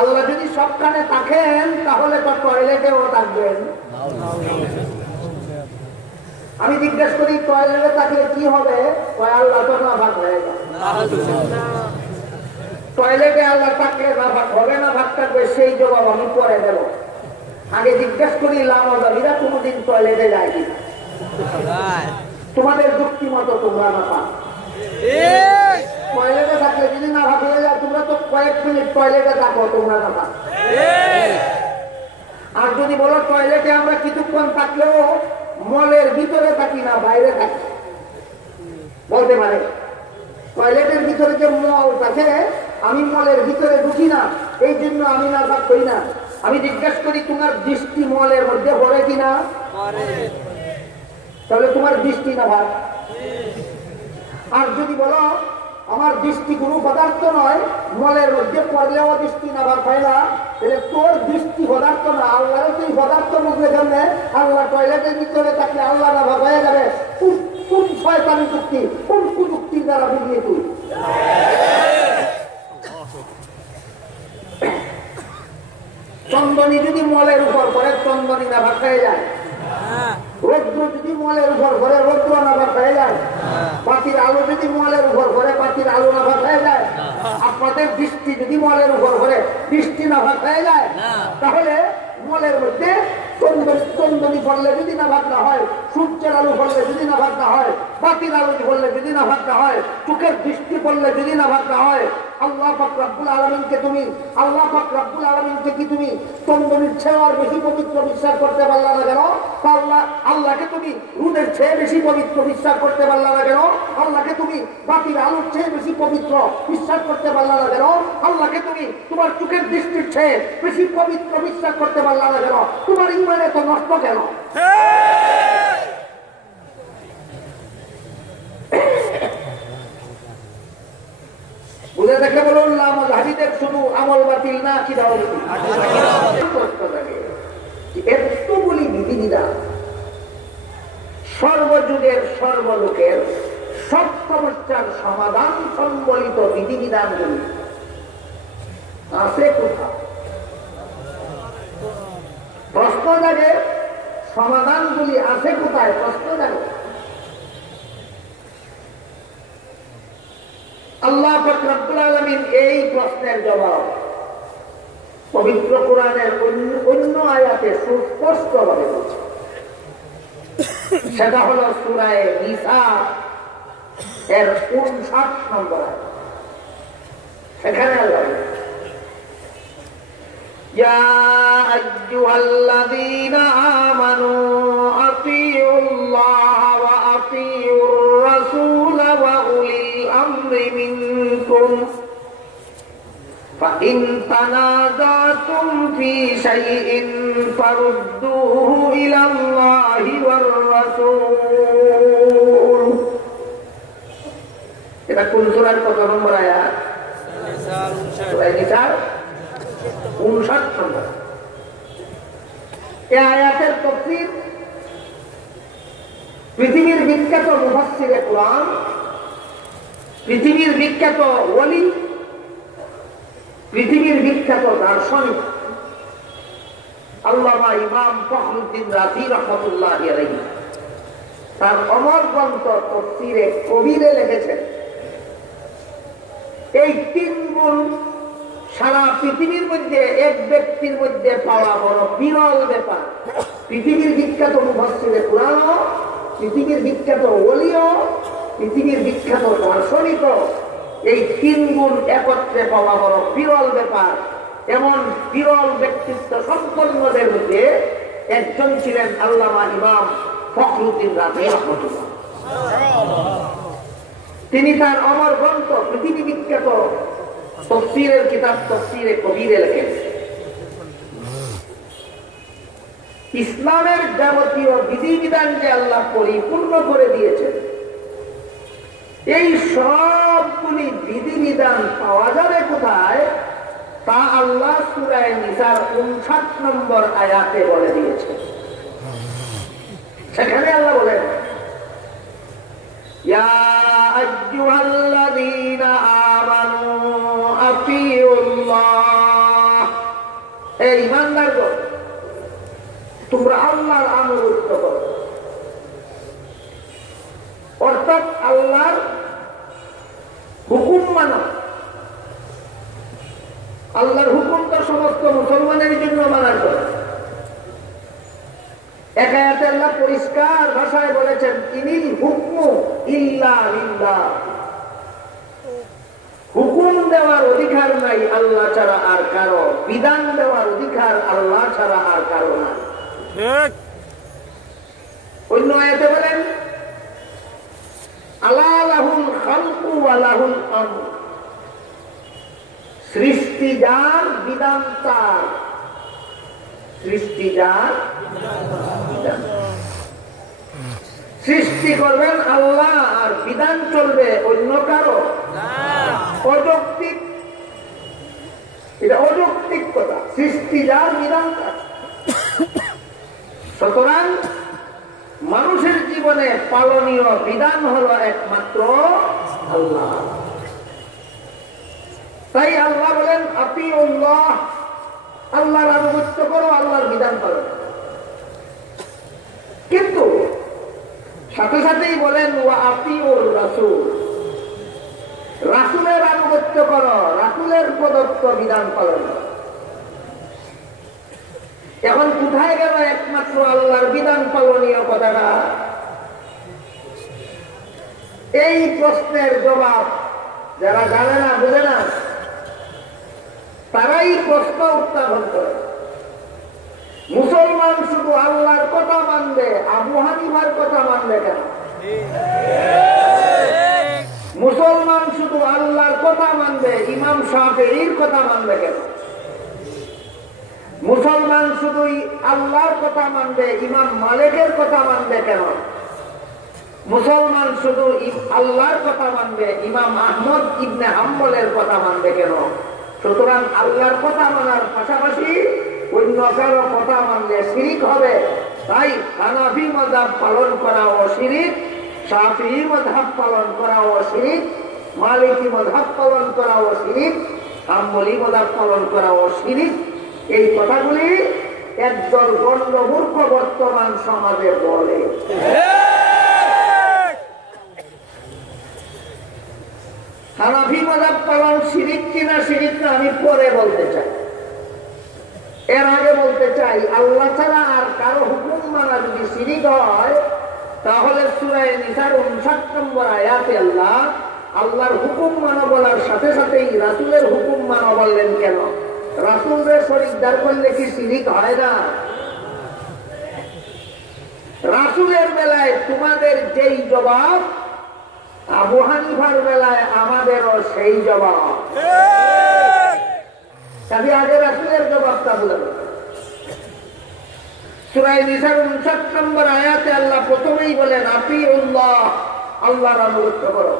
আল্লাহ যদি সবখানে থাকেন তাহলে তো টয়লেটেও থাকবেন। আমি জিজ্ঞেস করি টয়লেটে থাকলে কি হবে? আল্লাহ তো নাফাক হয়ে যায়। টয়লেটে আল্লাহ থাকলে নাফাক হবে না ভাগ থাকবে, সেই জবাব আমি পরে দেব। আগে জিজ্ঞেস করি লামাদ হাবিরা কোনদিন টয়লেটে যায় কিনা? তোমাদের যুক্তি মতো তোমরা না পাও। টয়লেটে থাকলে যদি না ভাগ হয়ে যায়, তোমরা তো কয়েক মিনিট টয়লেটে থাকো, তোমরা না পাও। আর যদি বলো টয়লেটে আমরা কিছুক্ষণ থাকলেও মলের ভিতরে থাকি না বাইরে থাকি, বলতে পারে টয়লেটের ভিতরে যে মল থাকে আমি মলের ভিতরে ঢুকি না, এই জন্য আমি না ভাগ করি না। আমি জিজ্ঞেস করি তোমার দৃষ্টি মলের মধ্যে পড়ে কিনা? তাহলে তোমার দৃষ্টি না ভাগ। আর যদি বলো আমার দৃষ্টি কোনো পদার্থ নয়, মলের মধ্যে পড়লেও দৃষ্টি না ভাগ হয় না, তাহলে তোর দৃষ্টি পদার্থ না, আল্লাহর তুই পদার্থ বুঝলে কেমনে? আল্লাহ টয়লেটের ভিতরে থাকলে আল্লাহ না ভাগ হয়ে যাবে। কোন শয়তানি যুক্তি, কোন কুযুক্তির দ্বারা বুঝলি তুই? চন্দনী যদি মলের উপর পড়ে চন্দনী না ভাগ হয়ে যায়, রৌদ্র যদি মলের উপর পড়ে রৌদ্র নাফাক হয়ে যায়, বাতির আলো যদি মলের উপর পড়ে বাতির আলো নাফাক হয়ে যায়, আপনাদের বৃষ্টি যদি মলের উপর পড়ে বৃষ্টি নাফাক হয়ে যায়, তাহলে মলের মধ্যে চন্দনী পড়লে যদি নাফাক না হয়, সূর্যের আলো পড়লে যদি নাফাক না হয়, বাতির আলো পড়লে যদি নাফাক না হয়, চোখের দৃষ্টি পড়লে যদি নাফাক না হয়, আল্লাহ পাক রব্বুল আলামিনকে তুমি কি তুমি চন্দনীর চেয়ে আর বেশি পবিত্র বিশ্বাস করতে পারলা না কেন? আল্লাহকে তুমি রুদের চেয়ে বেশি পবিত্র বিশ্বাস করতে পারলা না কেন? আল্লাহকে তুমি বাতির আলোর চেয়ে বেশি পবিত্র বিশ্বাস করতে পারলা না কেন? আল্লাহকে তুমি তোমার চোখের দৃষ্টির চেয়ে বেশি পবিত্র বিশ্বাস করতে পারলা না কেন? তোমার ঈমান এত নষ্ট কেন? বুঝে দেখে বলুন লামাদ হাবিদের শুধু আমল বাতিল না আকীদাও বাতিল। এতগুলি বিধিবিধান সর্বযুগের সর্বলোকের সব সমস্যার সমাধান সম্বলিত বিধিবিধানগুলি আছে কোথাও? প্রশ্ন জাগে সমাধানগুলি আছে কোথায়? প্রশ্ন জাগে। আল্লাহ পাক রব্বুল আলামিন এই প্রশ্নের জবাব পবিত্র কোরআনের অন্য আয়াতে সুস্পষ্ট ভাবে বলছে, সেটা হলো সূরা নিসা এর 59 নম্বর আয়াত। সেখানে আল্লাহ ইয়া আইয়ুহাল্লাযীনা আমানু আতিউল্লাহ ওয়া আতিউর রাসূল ওয়া উলিল আমরি মিনকুম فإن تنازعتم في شيء فردوه إلى الله والرسول। এটা কোন সূরার কত নম্বর আয়াত? সূরা নিসা 59 নম্বর। এই আয়াতের তাফসীর পৃথিবীর বিখ্যাত মুফাসসিরে কুরআন, পৃথিবীর বিখ্যাত ওলি, পৃথিবীর বিখ্যাত দার্শনিক আল্লামা ইমাম ফখরুদ্দিন রাজি রাহমাতুল্লাহি আলাইহি তার অমর গ্রন্থ তাফসীরে কবিরে লিখেছেন, এই 3 গুণ সারা পৃথিবীর মধ্যে এক ব্যক্তির মধ্যে পাওয়া বড় বিরল ব্যাপার। পৃথিবীর বিখ্যাত মুফাসসিরে কুরআনও, পৃথিবীর বিখ্যাত ওলিও, পৃথিবীর বিখ্যাত দার্শনিক, এই 3 গুণ একত্রে পাওয়া বড় বিরল ব্যাপার। এমন বিরল ব্যক্তিত্ব সম্পন্নদের মধ্যে একজন ছিলেন আল্লামা ইমাম ফখরুদ্দিন রাজি রাহমাতুল্লাহ। তিনি তার অমর গ্রন্থ পৃথিবী বিখ্যাত তাফসীরের কিতাব তাফসীরে কবিরে লেখেন, ইসলামের যাবতীয় বিধিবিধান যে আল্লাহ পরিপূর্ণ করে দিয়েছেন, এই সবগুলি বিধিবিধান পাওয়া যাবে কোথায় তা আল্লাহ সূরা নিসার 59 নম্বর আয়াতে বলে দিয়েছে। সেখানে আল্লাহ বলেন, ইয়া আইয়ুহাল্লাযীনা আমানু আতিউল্লাহ, এই ঈমানদারগণ তোমরা আল্লাহর আনুগত্য করো। অর্থাৎ আল্লাহর হুকুম মানো। আল্লাহর হুকুম তো সমস্ত মুসলমানের জন্য মানার কথা। এক আয়াতে আল্লাহ পরিষ্কার ভাষায় বলেছেন, ইনিল হুকমু ইল্লা লিল্লাহ, হুকুম দেওয়ার অধিকার নাই আল্লাহ ছাড়া আর কারো, বিধান দেওয়ার অধিকার আল্লাহ ছাড়া আর কারো নাই। অন্য আয়াতে বলেন, আলা লাহুল খালকু ওয়া লাহুল আমর, সৃষ্টি যার, বিধান তার। সৃষ্টি যার, সৃষ্টি করবেন আল্লাহ আর বিধান চলবে অন্য কারো। অযৌক্তিক, এটা অযৌক্তিক কথা। সৃষ্টি যার, বিধান তার। সুতরাং মানুষের জীবনে পালনীয় বিধান হলো একমাত্র আল্লাহ। তাই আল্লাহ বলেন আতিউল্লাহ, আল্লাহর আনুগত্য করো, আল্লাহর বিধান পালন। কিন্তু সাথে সাথেই বলেন ওয়া আতিউর রাসূল, রাসূলের আনুগত্য করো, রাসূলের প্রদত্ত বিধান পালন করো। এখন কোথায় গেল একমাত্র আল্লাহর বিধান পালনীয় কথাটা? এই প্রশ্নের জবাব যারা জানে না, বুঝে না, তারাই প্রশ্ন উত্থাপন করে। মুসলমান শুধু আল্লাহর কথা মানবে, আবু হানিফার কথা মানবে কেন? মুসলমান শুধু আল্লাহর কথা মানবে, ইমাম শাফিঈর কথা মানবে কেন? মুসলমান শুধু আল্লাহর কথা মানবে, ইমাম মালিকের কথা মানবে কেন? মুসলমান শুধু আল্লাহর কথা মানবে, ইমাম আহমদ ইবনে হাম্বলের কথা মানবে কেন? সুতরাং আল্লাহর কথা মানার পাশাপাশি অন্য কারো কথা মানলে শিরিক হবে। তাই হানাফি মাযহাব পালন করা ও শিরিক, শাফিঈ মাযহাব পালন করা ও শিরিক, মালিকি মাযহাব পালন করা ও শিরিক, হাম্বলি মাযহাব পালন করা ও শিরিক। এই কথাগুলি একদল গণ্ডমূর্খ বর্তমান সমাজে বলে। হানাফি মাযহাব পালন শিরিক কিনা শিরিক না আমি পরে বলতে চাই। এর আগে বলতে চাই, আল্লাহ ছাড়া আর কারো হুকুম মানা যদি শিরিক হয়, তাহলে সূরা নিসার 59 নম্বর আয়াতে আল্লাহর হুকুম মানা বলার সাথে সাথেই রাসূলের হুকুম মানা বললেন কেন? রাসূলের শরীকদার করলে কি শিরিক হয় না? রাসূলের বেলায় তোমাদের যেই জবাব, আবু হানিফার বেলায় আমাদেরও সেই জবাব। তবে আগে রাসূলের জবাবটা বলবো। সূরা নিসার 59 নম্বর আয়াতে আল্লাহ প্রথমেই বলেন আতিউল্লাহ, আল্লাহর আনুগত্য করো।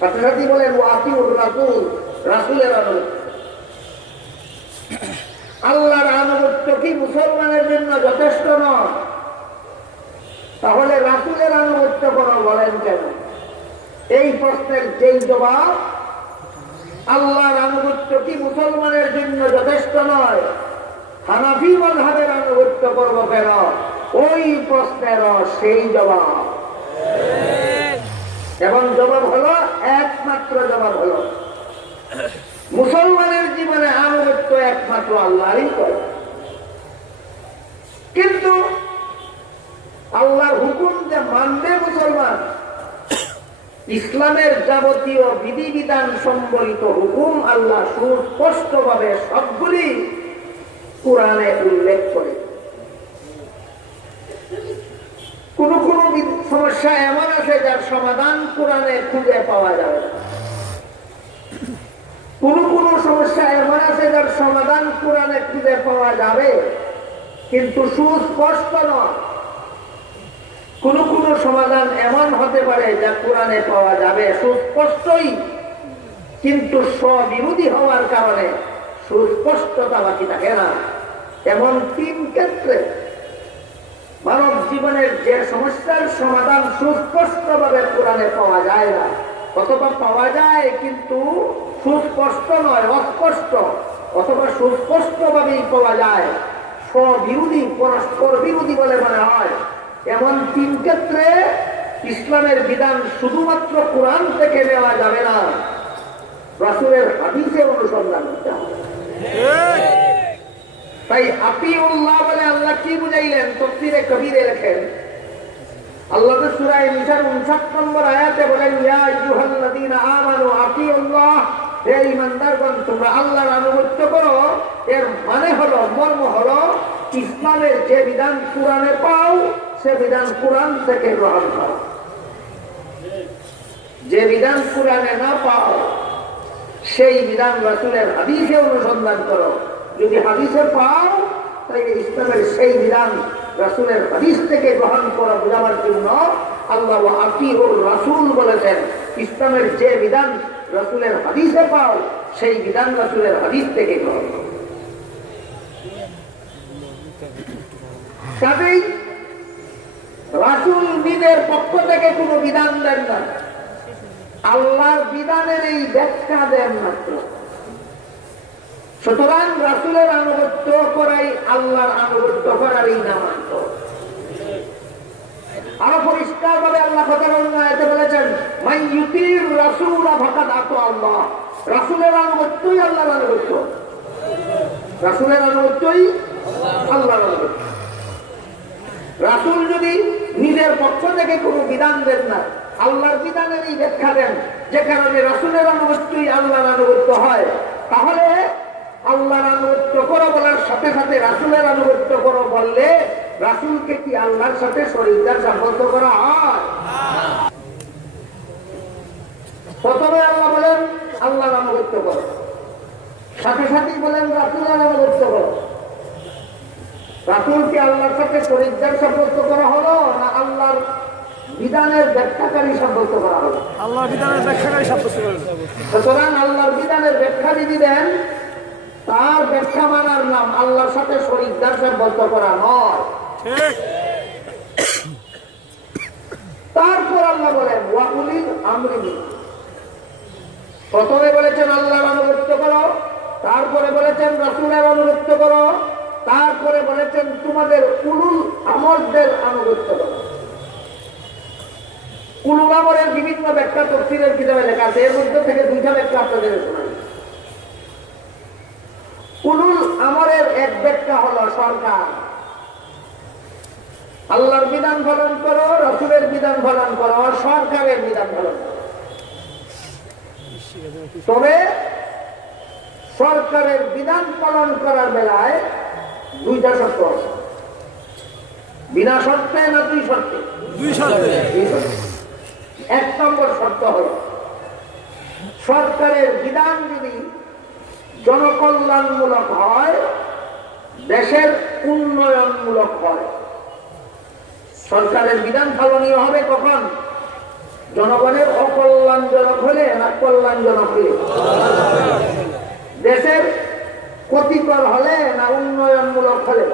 সাথে সাথে বলেন আতিউর রাসূল, রাসূলের আনুগত্য। আল্লাহর আনুগত্য কি মুসলমানের জন্য যথেষ্ট নয়? তাহলে রাসূলের আনুগত্য করো বলেন কেন? এই প্রশ্নের যেই জবাব, আল্লাহর আনুগত্য কি মুসলমানের জন্য যথেষ্ট নয়, হানাফি মাযহাবের আনুগত্য করবো কেন, ওই প্রশ্নেরও সেই জবাব। এবং জবাব হলো, একমাত্র জবাব হলো মুসলমানের জীবনে আনুগত্য একমাত্র আল্লাহরই করে। কিন্তু আল্লাহর হুকুম যে মানবে মুসলমান, ইসলামের যাবতীয় বিধিবিধান সম্বলিত হুকুম আল্লাহ সুস্পষ্টভাবে সবগুলি কুরআনে উল্লেখ করে। কোন কোন সমস্যা এমন আছে যার সমাধান কুরআনে খুঁজে পাওয়া যাবে না। কোন কোন সমস্যা এমন আছে যার সমাধান কুরআনে খুঁজে পাওয়া যাবে কিন্তু সুস্পষ্ট নয়। কোন কোন সমাধান এমন হতে পারে যা কুরআনে পাওয়া যাবে সুস্পষ্টই, কিন্তু স্ববিরোধী হওয়ার কারণে সুস্পষ্টতা বাকি থাকে না। এমন তিন ক্ষেত্রে মানব জীবনের যে সমস্যার সমাধান সুস্পষ্টভাবে কোরআনে পাওয়া যায় না, অথবা পাওয়া যায় কিন্তু সুস্পষ্ট নয়, অস্পষ্ট, অথবা সুস্পষ্টভাবেই পাওয়া যায়, স্ববিরোধী, পরস্পর বিরোধী বলে মনে হয়, এমন তিন ক্ষেত্রে ইসলামের বিধান শুধুমাত্র কোরআন থেকে নেওয়া যাবে না, রাসূলের হাদিসে অনুসন্ধান করতে হবে। তাই আতিউল্লাহ বলে আল্লাহ কি বুঝাইলেন? তাফসীরে কবীরে লেখেন, আল্লাহ সূরা নিসার 59 নম্বর আয়াতে বলেন, ইয়া আইয়ুহাল্লাযীনা আমানু আতিউল্লাহ, হে ঈমানদারগণ তোমরা আল্লাহর আনুগত্য করো। এর মানে হলো, মর্ম হলো, ইসলামের যে বিধান কোরআনে পাও সে বিধান কোরআন থেকে গ্রহণ করো। যে বিধান কোরআনে না পাও সেই বিধান রাসূলের হাদিসে অনুসন্ধান করো। যদি হাদিসে পাও তাহলে ইসলামের সেই বিধান রাসূলের হাদিস থেকে গ্রহণ করা বোঝাবার জন্য আল্লাহ ওয়া আতিউর রাসূল বলেছেন। ইসলামের যে বিধান রাসূলের হাদিসে পাও সেই বিধান রাসূলের হাদিস থেকে গ্রহণ করো। কাজেই রাসূল নিজের পক্ষ থেকে কোনো বিধান দেন না, আল্লাহর বিধানের এই ব্যাখ্যা দেন মাত্র। সুতরাং রাসূলের আনুগত্য করাই আল্লাহর আনুগত্য করারই নামান্ত। আরো পরিষ্কার ভাবে আল্লাহ কথা বলেছেন, মান ইউতির রাসূলা ফাকাদ আতা আল্লাহ, রাসূলের আনুগত্যই আল্লাহর আনুগত্য, রাসূলের আনুগত্যই আল্লাহর আনুগত্য। রাসূল যদি নিজের পক্ষ থেকে কোনো বিধান দেন না, আল্লাহর বিধানের এই ব্যাখ্যা দেন, যে কারণে রাসূলের আনুগত্যই আল্লাহর আনুগত্য হয়, তাহলে আল্লাহর আনুগত্য করো বলার সাথে সাথে রাসূলের আনুগত্য করো বললে রাসূলকে কি আল্লাহর সাথে শরীকদার সাব্যস্ত করা হয়? প্রথমে আল্লাহ বলেন আল্লাহর আনুগত্য করো, সাথে সাথেই বলেন রাসূলের আনুগত্য করো। রাসূলকে আল্লাহর সাথে শরীকদার সাব্যস্ত করা হলো না আল্লাহর বিধানের ব্যাখ্যাকারী সাব্যস্ত করা হলো? আল্লাহর বিধানের ব্যাখ্যাকারী সাব্যস্ত করা হলো। সুতরাং আল্লাহর বিধানের ব্যাখ্যা যদি দেন, তার ব্যাখ্যা মানার নাম আল্লাহর সাথে শরীকদার সাব্যস্ত করা নয়। তারপর আল্লাহ বলেন ওয়া উলিল আমরি মিনকুম, প্রথমে বলেছেন আল্লাহর আনুগত্য করো, তারপরে বলেছেন রাসূলের আনুগত্য করো, তারপরে বলেছেন তোমাদের উলুল আমরদের আনুগত্য করো। উলুল আমরের বিভিন্ন ব্যাখ্যা তাফসীরের কিতাবে লেখা আছে, এর মধ্যে থেকে দুইটা ব্যাখ্যা আপনাদের শোনাই। উলুল আমরের সরকার। আল্লাহর বিধান পালন করো, রাসূলের বিধান পালন করো, সরকারের বিধান পালন করো। তবে সরকারের বিধান পালন করার বেলায় দুইটা শর্ত আছে। বিনা শর্তে না দুই শর্তে? দুই শর্তে। এক নম্বর শর্ত হল সরকারের বিধান যদি জনকল্যাণমূলক হয়, দেশের উন্নয়নমূলক হয়। সরকারের বিধান পালনীয় হবে কখন? জনগণের অকল্যাণজনক হলে না কল্যাণজনক হলে? দেশের ক্ষতিকর হলে না উন্নয়নমূলক হলে?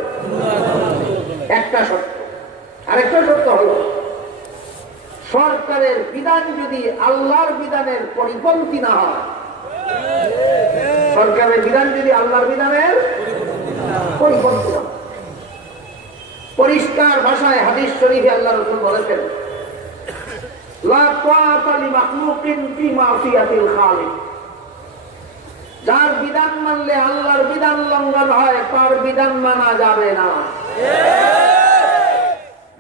একটা শর্ত। আরেকটা শর্ত হলো সরকারের বিধান যদি আল্লাহর বিধানের পরিপন্থী না হয়। সরকারের বিধান যদি আল্লাহর বিধানের পরিপন্থী না হয়। পরিষ্কার ভাষায় হাদিস শরীফে আল্লাহ রাসূল বলেছেন, লা তাআতা লিমাখলুকিন ফি মাসিয়াতিল খালিক। যার বিধান মানলে আল্লাহর বিধান লঙ্ঘন হয়, তার বিধান মানা যাবে না।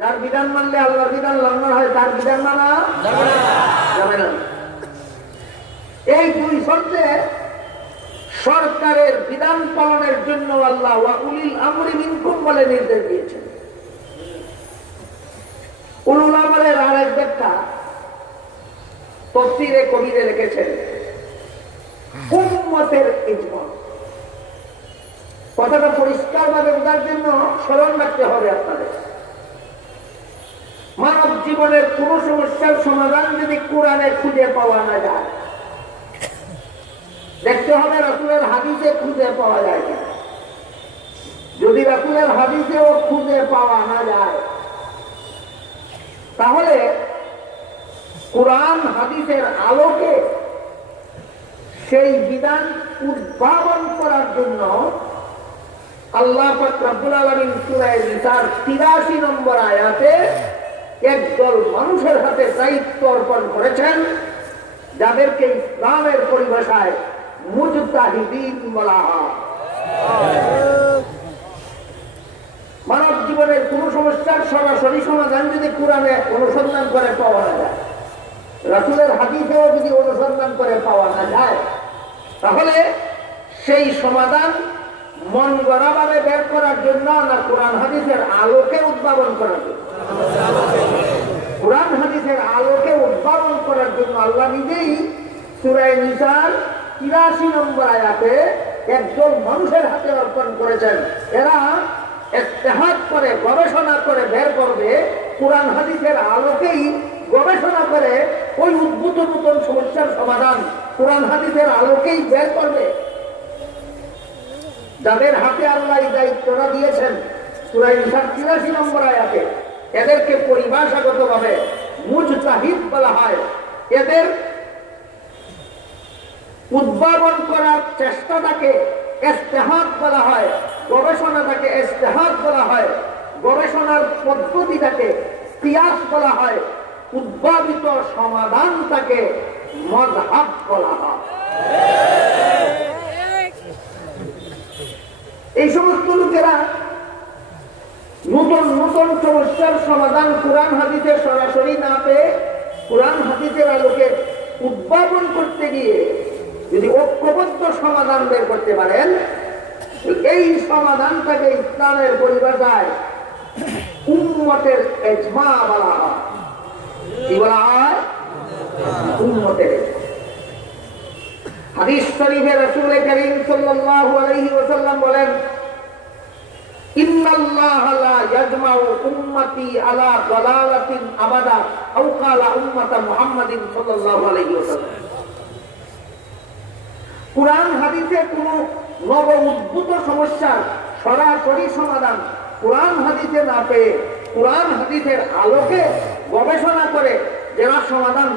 যার বিধান মানলে আল্লাহর বিধান লঙ্ঘন হয়, তার বিধান মানা যাবে না। এই দুই শর্তে সরকারের বিধান পালনের জন্য আল্লাহ ওয়া উলিল আমরি মিনকুম বলে নির্দেশ দিয়েছেন। উলুল আমরের আরেক ব্যাখ্যা তাফসীরে কবিরে লিখেছেন উম্মতের ইজমা। কথাটা পরিষ্কারভাবে বোঝার জন্য স্মরণ রাখতে হবে আপনাদের। মানব জীবনের কোন সমস্যার সমাধান যদি কোরআনে খুঁজে পাওয়া না যায়, দেখতে হবে রাসূলের হাদিসে খুঁজে পাওয়া যায় কিনা। যদি রাসূলের হাদিসেও খুঁজে পাওয়া না যায়, তাহলে কোরআন হাদিসের আলোকে সেই বিধান উদ্ভাবন করার জন্য আল্লাহ পাক রব্বুল আলামিন সূরা নিসার ৮৩ নম্বর আয়াতে একদল মানুষের হাতে দায়িত্ব অর্পণ করেছেন, যাদেরকে ইসলামের পরিভাষায় মুজতাহিদিন বলা হয়। মানব জীবনের কোন সমস্যার সরাসরি সমাধান যদি কোরআনে অনুসন্ধান করে পাওয়া না যায়, রাসূলের হাদিসেও যদি অনুসন্ধান করে পাওয়া না যায়, তাহলে সেই সমাধান মন গড়াভাবে বের করার জন্য না কোরআন হাদিসের আলোকে উদ্ভাবন করার জন্য? কোরআন হাদিসের আলোকে উদ্ভাবন করার জন্য আল্লাহ নিজেই সূরা নিসার ৮৩ নম্বর আয়াতে একজন মানুষের হাতে অর্পণ করেছেন। এরা ইজতিহাদ করে গবেষণা করে বের করবে, কোরআন হাদিসের আলোকেই গবেষণা করে ওই উদ্ভূত নতুন সমস্যার সমাধান কোরআন হাদিসের আলোকেই বের করবে। যাদের হাতে আল্লাহ এই দায়িত্বটা দিয়েছেন সূরা নিসার ৮৩ নম্বর আয়াতে, এদেরকে পরিভাষাগতভাবে মুজতাহিদ বলা হয়। এদের উদ্ভাবন করার চেষ্টাটাকে ইজতিহাদ বলা হয়, গবেষণাটাকে ইজতিহাদ বলা হয়, গবেষণার পদ্ধতিটাকে কিয়াস বলা হয়, উদ্ভাবিত সমাধানটাকে মাযহাব বলা হয়। এই সমস্ত লোকেরা নতুন নতুন সমস্যার সমাধান কোরআন হাদিসের সরাসরি না পেয়ে কোরআন হাদিসের আলোকে উদ্ভাবন করতে গিয়ে যদি ঐক্যবদ্ধ সমাধান বের করতে পারেন, এই সমাধানটাকে ইসলামের পরিভাষায় উম্মতের ইজমা বলা হয়। কি বলা হয়? উম্মতের ইজমা। হাদিস শরীফে রাসূল করিম সাল্লাল্লাহু আলাইহি ওয়াসাল্লাম বলেন, ইন্নাল্লাহা লা ইয়াজমাউ উম্মতি আলা দালালাতিন আবাদা আও ক্বালা উম্মাতা মুহাম্মাদিন সাল্লাল্লাহু আলাইহি ওয়াসাল্লাম। কোরআন হাদিসে কোন নব উদ্ভূত সমস্যার সরাসরি সমাধান কোরআন হাদিসে না পেয়ে কোরআন হাদিসের আলোকে গবেষণা করে যারা সমাধান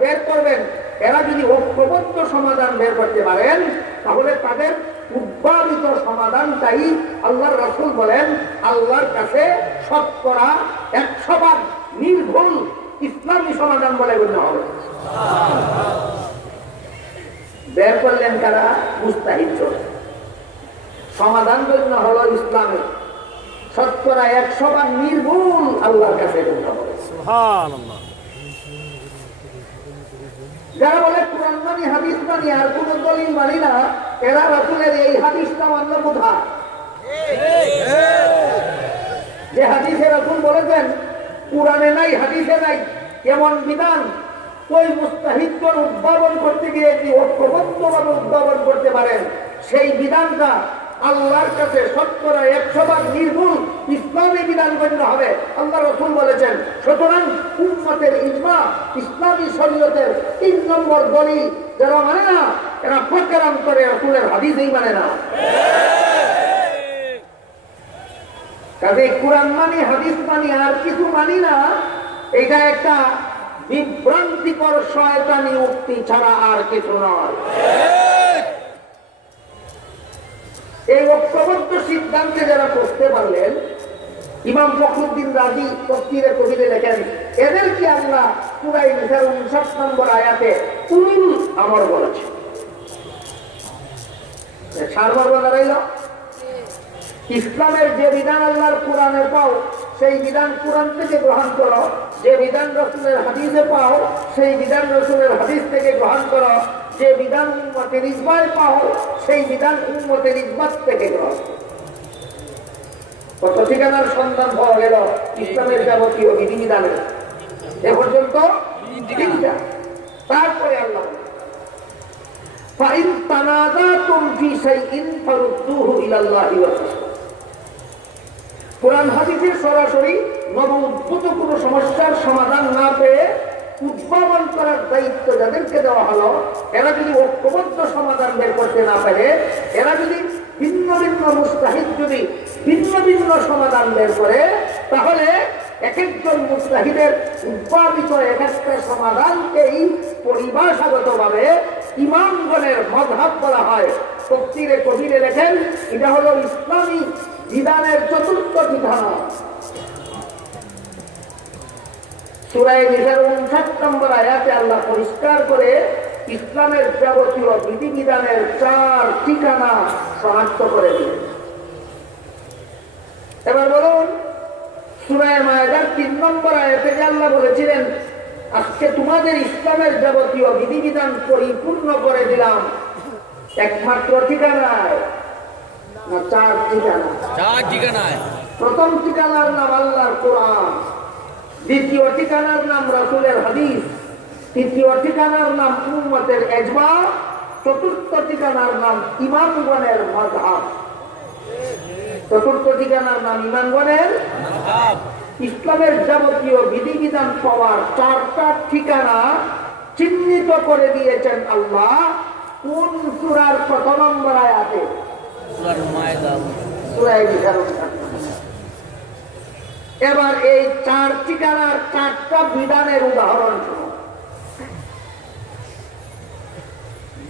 বের করবেন, এরা যদি ঐক্যবদ্ধ সমাধান বের করতে পারেন, তাহলে তাদের উদ্ভাবিত সমাধানটাই আল্লাহর রাসূল বলেন আল্লাহর কাছে শতকরা 100% নির্ভুল ইসলামী সমাধান বলে গণ্য হবে। বের করলেন কারা? মুস্তাহিদ। সমাধান গণ্য হলো ইসলামের শতকরা 100 নির্ভুল আল্লাহর কাছে কথা বলে। সুবহানাল্লাহ। যারা বলে কোরআন মানি হাদিস মানি আর কোন দলিল মানি না, এরা রাসূলের এই হাদিসটা মানল কোথায়? যে হাদিসে রাসূল বলেছেন কোরআনে নাই হাদিসে নাই এমন বিধান ওই মুস্তাহিদগণ উদ্ভাবন করতে গিয়ে কি ঐক্যবদ্ধভাবে উদ্ভাবন করতে পারেন, সেই বিধানটা আল্লাহর কাছে শতকরা 100 নির্ভুল ইসলামী বিধান গণ্য হবে। আল্লাহ রাসূল বলেছেন, সুতরাং উম্মতের ইজমা ইসলামী শরীয়তের 3 নম্বর দলিল যারা মানে না, এরা প্রকারান্তরে রাসূলের হাদিসই মানে না। কাজে কোরআন মানি হাদিস মানি আর কিছু মানি না, এটা একটা বিভ্রান্তিকর শয়তানি উক্তি ছাড়া আর কিছু নয়। এই ঐক্যবদ্ধ সিদ্ধান্তে যারা করতে পারলেন, ইমাম ফখরুদ্দিন রাজি তফসিরে কবিরে লেখেন, এদেরকে আল্লাহ সূরা নিসার 59 নম্বর আয়াতে উলুল আমর বলেছে। সারবার দাঁড়াইল ইসলামের যে বিধান আল্লাহর কোরআনে পাও সেই বিধান কোরআন থেকে গ্রহণ করো, যে বিধান রাসূলের হাদিসে পাও সেই বিধান রাসূলের হাদিস থেকে গ্রহণ করো, যে বিধান উম্মতের ইজমায় পাও সেই বিধান উম্মতের ইজমাত থেকে গ্রহণ করো। কত ঠিকানার সন্ধান পাওয়া গেল ইসলামের যাবতীয় বিধিবিধানের? এ পর্যন্ত 3টা। তারপরে আল্লাহ ফাইন তানাযাতুম ফি শাইইন ফারুদ্দুহু ইলাল্লাহি ওয়া রাসূল। কোরআন হাদিসের সরাসরি নবউদ্ভূত কোনো সমস্যার সমাধান না পেয়ে উদ্ভাবন করার দায়িত্ব যাদেরকে দেওয়া হলো, এরা যদি ঐক্যবদ্ধ সমাধান বের করতে না পারে, এরা যদি ভিন্ন ভিন্ন মুস্তাহিদ যদি ভিন্ন ভিন্ন সমাধান বের করে, তাহলে এক একজন মুস্তাহিদের উদ্ভাবিত এক একটা সমাধানকেই পরিভাষাগতভাবে ইমামগণের মাযহাব বলা হয়। তফসিরে কবিরে লেখেন, এটা হলো ইসলামী বিধানের 4র্থ ঠিকানা। সূরা নিসার 59 নম্বর আয়াতে আল্লাহ পরিষ্কার করে ইসলামের যাবতীয় বিধিবিধানের 4 ঠিকানা শনাক্ত করে দিলেন। এবার বলুন, সূরা মায়েদার 3 নম্বর আয়াতে আল্লাহ বলেছিলেন, আজকে তোমাদের ইসলামের যাবতীয় বিধিবিধান পরিপূর্ণ করে দিলাম। একমাত্র ঠিকানায় না 4 ঠিকানা? 4 ঠিকানায়। প্রথম ঠিকানার নাম আল্লাহর কোরআন, দ্বিতীয় ঠিকানার নাম রাসূলের হাদিস, তৃতীয় ঠিকানার নাম উম্মতের ইজমা, চতুর্থ ঠিকানার নাম ইমামগণের মাযহাব। চতুর্থ ঠিকানার নাম ইমামগণের মাযহাব। ইসলামের যাবতীয় বিধিবিধান পাওয়ার 4টা ঠিকানা চিহ্নিত করে দিয়েছেন আল্লাহ। কোন সূরার কত নম্বর আয়াতে? সূরা মায়েদা, সূরা নিসার। এবার এই 4 ঠিকানার 4টা বিধানের উদাহরণ শুনুন।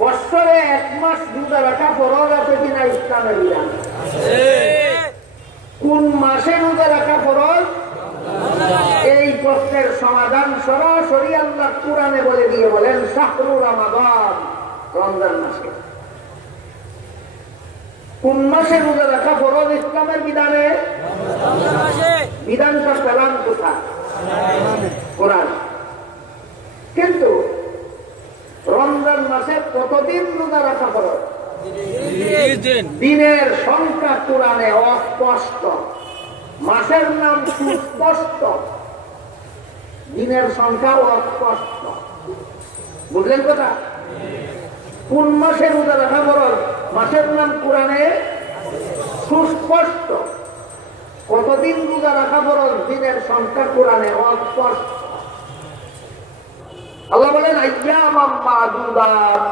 বৎসরে 1 মাস রোজা রাখা ফরজ আছে কিনা ইসলামের বিধান? কোন মাসে রোজা রাখা ফরজ? এই প্রশ্নের সমাধান সরাসরি আল্লাহ কোরআনে বলে দিয়ে বলেন, শাহরু রমাদান, রমজান মাসে। কোন মাসে রোজা রাখা ফরজ ইসলামের বিধানে? বিধানটা পেলাম কোথায়? কোরআন। কিন্তু রমজান মাসে কতদিন রোজা রাখা ফরজ? দিনের সংখ্যা কোরআনে অস্পষ্ট, মাসের নাম সুস্পষ্ট, দিনের সংখ্যা অস্পষ্ট। বুঝলেন কথা? কোন মাসে রোজা রাখা ফরজ মাসের নাম কোরআনে সুস্পষ্ট, কতদিন রোজা রাখা ফরজ দিনের সংখ্যা কোরআনে অস্পষ্ট। আল্লাহ বলেন, আইয়ামাম মাদুদাত,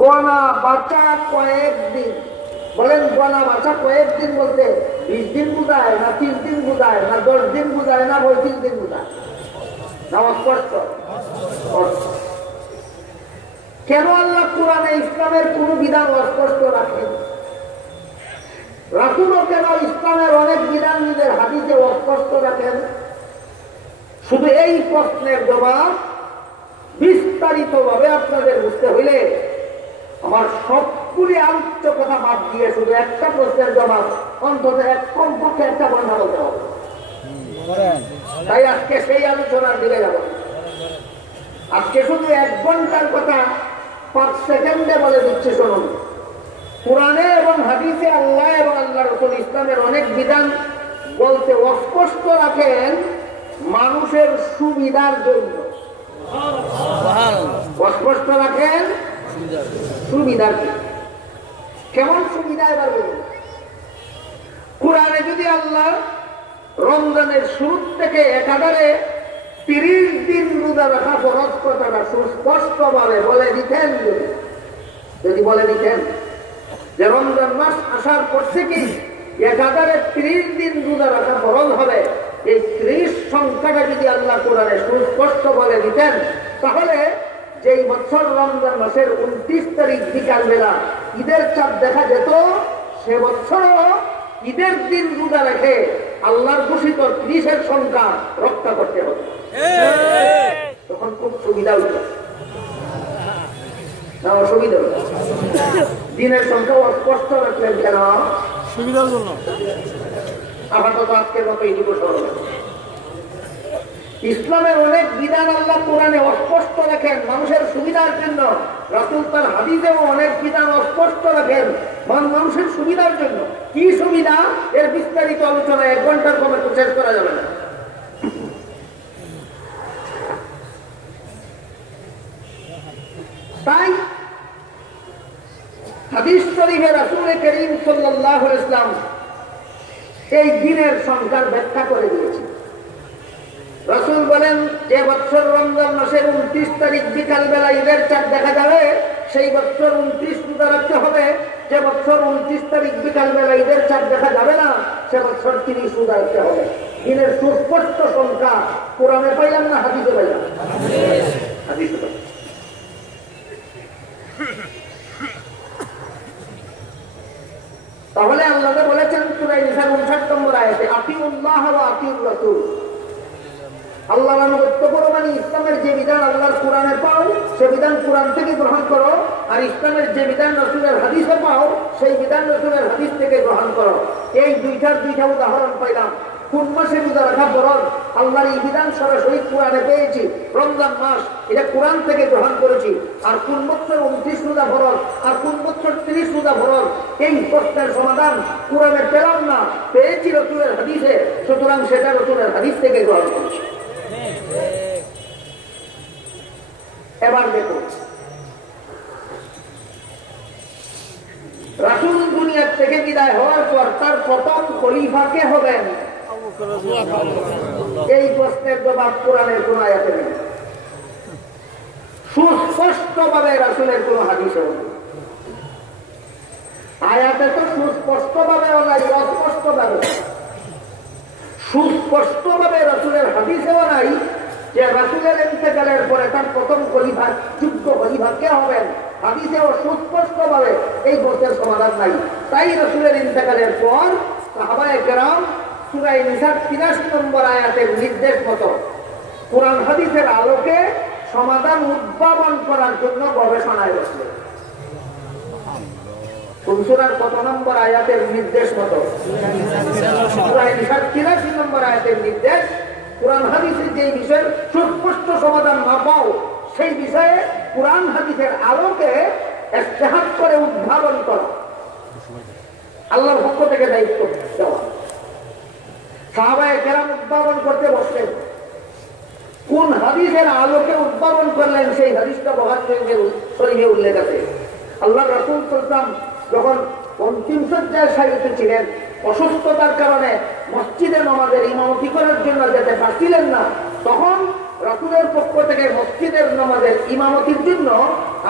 গোনা বাঁচা কয়েকদিন। বলেন, গোনা বাঁচা কয়েকদিন বলতে 20 দিন বোঝায় না 30 দিন বোঝায় না 10 দিন বোঝায় না 35 দিন বোঝায় না? অস্পষ্ট। কেন আল্লাহ কোরআনে ইসলামের কোন বিধান অস্পষ্ট রাখেন? রাসূলও কেন ইসলামের অনেক বিধান নিজের হাদিসে অস্পষ্ট রাখেন? শুধু এই প্রশ্নের জবাব বিস্তারিত ভাবে আপনাদের বুঝতে হইলে আমার সব সবগুলি আলোচ্য কথা বাদ দিয়ে শুধু একটা প্রশ্নের জবাব অন্তত কমপক্ষে 1 ঘন্টা বলতে হবে। তাই আজকে সেই আলোচনার দিকে যাব। আজকে শুধু 1 ঘন্টার কথা 5 সেকেন্ডে বলে দিচ্ছি, শুনুন। কোরআনে এবং হাদিসে আল্লাহ এবং আল্লাহ রাসূল ইসলামের অনেক বিধান বলতে অস্পষ্ট রাখেন মানুষের সুবিধার জন্য। অস্পষ্ট রাখেন সুবিধার জন্য। কেমন সুবিধা এবার বলুন? কোরআনে যদি আল্লাহ রমজানের শুরু থেকে একাধারে 30 দিন রোজা রাখা ফরজ কথাটা সুস্পষ্ট ভাবে বলে দিতেন, যদি বলে দিতেন যে রমজান মাস আসার পর থেকে একাধারে 30 দিন রোজা রাখা ফরজ হবে, এই 30 সংখ্যাটা যদি আল্লাহ কোরআনে সুস্পষ্ট বলে দিতেন, তাহলে যেই বছর রমজান মাসের 29 তারিখ বিকাল বেলা ঈদের চাঁদ দেখা যেত, সে বছরও ঈদের দিন রোজা রেখে আল্লাহর ঘোষিত 30-এর সংখ্যা রক্ষা করতে হবে। তখন খুব সুবিধা হইত না? অসুবিধা হইত। দিনের সংখ্যা অস্পষ্ট রাখলেন কেন? সুবিধার জন্য। আপাতত আজকের মতো এইটুকু স্মরণ। ইসলামের অনেক বিধান আল্লাহ কোরআনে অস্পষ্ট রাখেন মানুষের সুবিধার জন্য। রাসূল তার হাদিসেও অনেক বিধান অস্পষ্ট রাখেন মানুষের সুবিধার জন্য। কি সুবিধা? এর বিস্তারিত আলোচনা 1 ঘন্টার কমে তো শেষ করা যাবে না। তাই হাদিস শরীফে রাসূল করিম সাল্লাল্লাহু আলাইহি ওয়াসাল্লাম এই দিনের সংখ্যার ব্যাখ্যা করে দিয়েছেন। রাসূল বলেন, যে বছর রমজান মাসের 29 তারিখ বিকাল বেলা ঈদের চাঁদ দেখা যাবে, সেই বছর 29 রোজা রাখতে হবে। যে বছর 29 তারিখ বিকাল বেলা ঈদের চাঁদ দেখা যাবে না, সে বছর 30 রোজা রাখতে হবে। দিনের সুস্পষ্ট সংখ্যা কোরআনে পাইলাম না হাদিসে পাইলাম? হাদিসে পাইলাম। তাহলে আল্লাহ বলেছেন সূরা নিসার 59 নম্বর আয়াতে, আতিউল্লাহ ওয়া আতিউর রাসূল। আল্লাহর আনুগত্য করো মানে ইসলামের যে বিধান আল্লাহর কোরআনে পাও, সে বিধান কোরআন থেকে গ্রহণ করো। আর ইসলামের যে বিধান রাসূলের হাদিসে পাও, সেই বিধান রাসূলের হাদিস থেকে গ্রহণ করো। এই দুইটা উদাহরণ পাইলাম। কোন মাসে রোজা রাখা ফরজ? আল্লাহর এই বিধান সরাসরি কোরআনে পেয়েছি। রমজান মাস, এটা কোরআন থেকে গ্রহণ করেছি। আর কোন বছর 29 রোজা ফরজ আর কোন বছর 30 রোজা ফরজ, এই প্রশ্নের সমাধান কোরআনে পেলাম না, পেয়েছি রাসূলের হাদিসে। সুতরাং সেটা রাসূলের হাদিস থেকে গ্রহণ করেছি। এবার দেখো, রাসূল দুনিয়া থেকে বিদায় হওয়ার পর তার প্রথম খলিফা কে হবেন? এই প্রশ্নের জবাব কোরআনের কোন আয়াতে নেই। সুস্পষ্ট ভাবে রাসূলের কোন হাদিসে নেই। আয়াতে তো সুস্পষ্ট ভাবে নাই, অস্পষ্ট ভাবে। সুস্পষ্ট ভাবে রাসূলের হাদিসেও নাই যে রাসূলের ইন্তেকালের পরে তার প্রথম খলিফা, যোগ্য খলিফা কে হবেন। হাদিসেও সুস্পষ্ট ভাবে এই প্রশ্নের সমাধান নাই। তাই রাসূলের ইন্তেকালের পর সাহাবায়ে কেরাম সূরা নিসার 83 নম্বর আয়াতের নির্দেশ মতো কোরআন হাদিসের আলোকে সমাধান উদ্ভাবন করার জন্য গবেষণায় বসলেন। কোন সূরার কত নম্বর আয়াতের নির্দেশ মতো? সূরা নিসার 83 নম্বর আয়াতের নির্দেশ, কোরআন হাদিসের যে বিষয়ের সুস্পষ্ট সমাধান না পাও, সেই বিষয়ে কোরআন হাদিসের আলোকে ইজতিহাদ করে উদ্ভাবন করা আল্লাহর পক্ষ থেকে দায়িত্ব দেওয়া। সাহাবায়ে কেরাম উদ্ভাবন করতে বসলেন। কোন হাদিসের আলোকে উদ্ভাবন করলেন, সেই হাদিসটা বুখারী শরীফে উল্লেখ আছে। আল্লাহর রাসূল সাল্লাল্লাহু আলাইহি ওয়াসাল্লাম যখন অন্তিম শয্যায় শায়িত ছিলেন, অসুস্থতার কারণে মসজিদে নামাজের ইমামতি করার জন্য যেতে পারছিলেন না, তখন রাসূলের পক্ষ থেকে মসজিদের নামাজের ইমামতির জন্য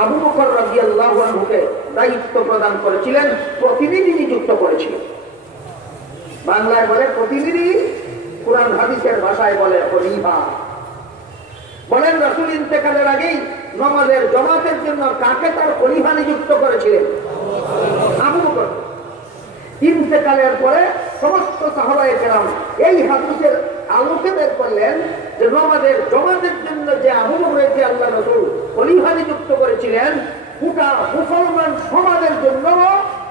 আবু বকর রাদিয়াল্লাহু আনহুকে দায়িত্ব প্রদান করেছিলেন, প্রতিনিধি নিযুক্ত করেছিলেন। বাংলায় বলে প্রতিনিধি, কোরআন হাদিসের ভাষায় বলে খলিফা। বলেন রাসূল ইন্তেকালের আগেই নামাজের জামাতের জন্য কাকে তার খলিফা নিযুক্ত করেছিলেন? আবু বকর। ইন্তেকালের পরে সমস্ত সাহাবায়ে কেরাম এই হাদিসের আলোকে বের করলেন যে নামাজের জামাতের জন্য যে আবু বকরকে আল্লাহ রাসূল খলিফা নিযুক্ত করেছিলেন, গোটা মুসলমান সমাজের জন্য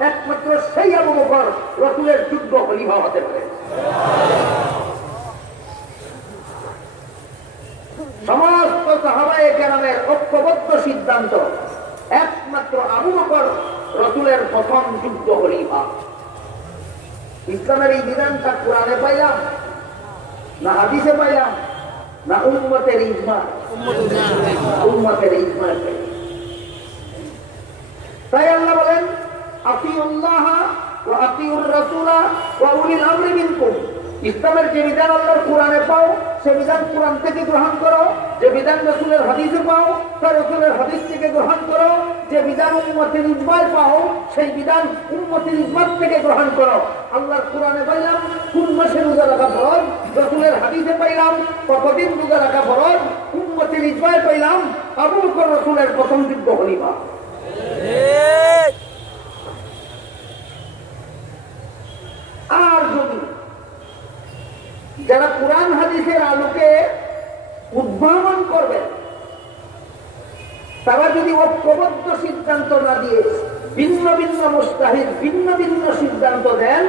একমাত্র সেই আবু বকর রাসূলের যুদ্ধ খলিফা হতে পারে। সমস্ত সাহাবায়ে কেরামের ঐক্যবদ্ধ সিদ্ধান্ত একমাত্র আবু বকর রাসূলের প্রথম যুদ্ধ খলিফা। ইসলামের এই বিধানটা কোরআনে পাইলাম না হাদিসে পাইলাম না উম্মতের ইজমা? উম্মতের ইজমা। তাই আল্লাহ বলেন আতিউল্লাহ ওয়া আতিউর রাসূলা ওয়া উলিল আমরি মিনকুম। ইসলামের যে বিধান আল্লাহর কোরআনে পাও সে বিধান কোরআন থেকে গ্রহণ করো, যে বিধান রাসূলের হাদিসে পাও তা রাসূলের হাদিস থেকে গ্রহণ করো, যে বিধান উম্মতের ইজমায় পাও সেই বিধান উম্মতের ইজমা থেকে গ্রহণ করো। আল্লাহর কোরআনে পাইলাম কোন মাসে রোজা রাখা ফরজ, রাসূলের হাদিসে পাইলাম কতদিন রোজা রাখা ফরজ, উম্মতের ইজমায় পাইলাম আবু বকর রাসূলের প্রথম যুদ্ধ খলিফা। আর যদি যারা কোরআন হাদিসের আলোকে উদ্ভাবন করবে তারা যদি ঐক্যবদ্ধ সিদ্ধান্ত না দিয়ে ভিন্ন ভিন্ন মুস্তাহিদ ভিন্ন ভিন্ন সিদ্ধান্ত দেন,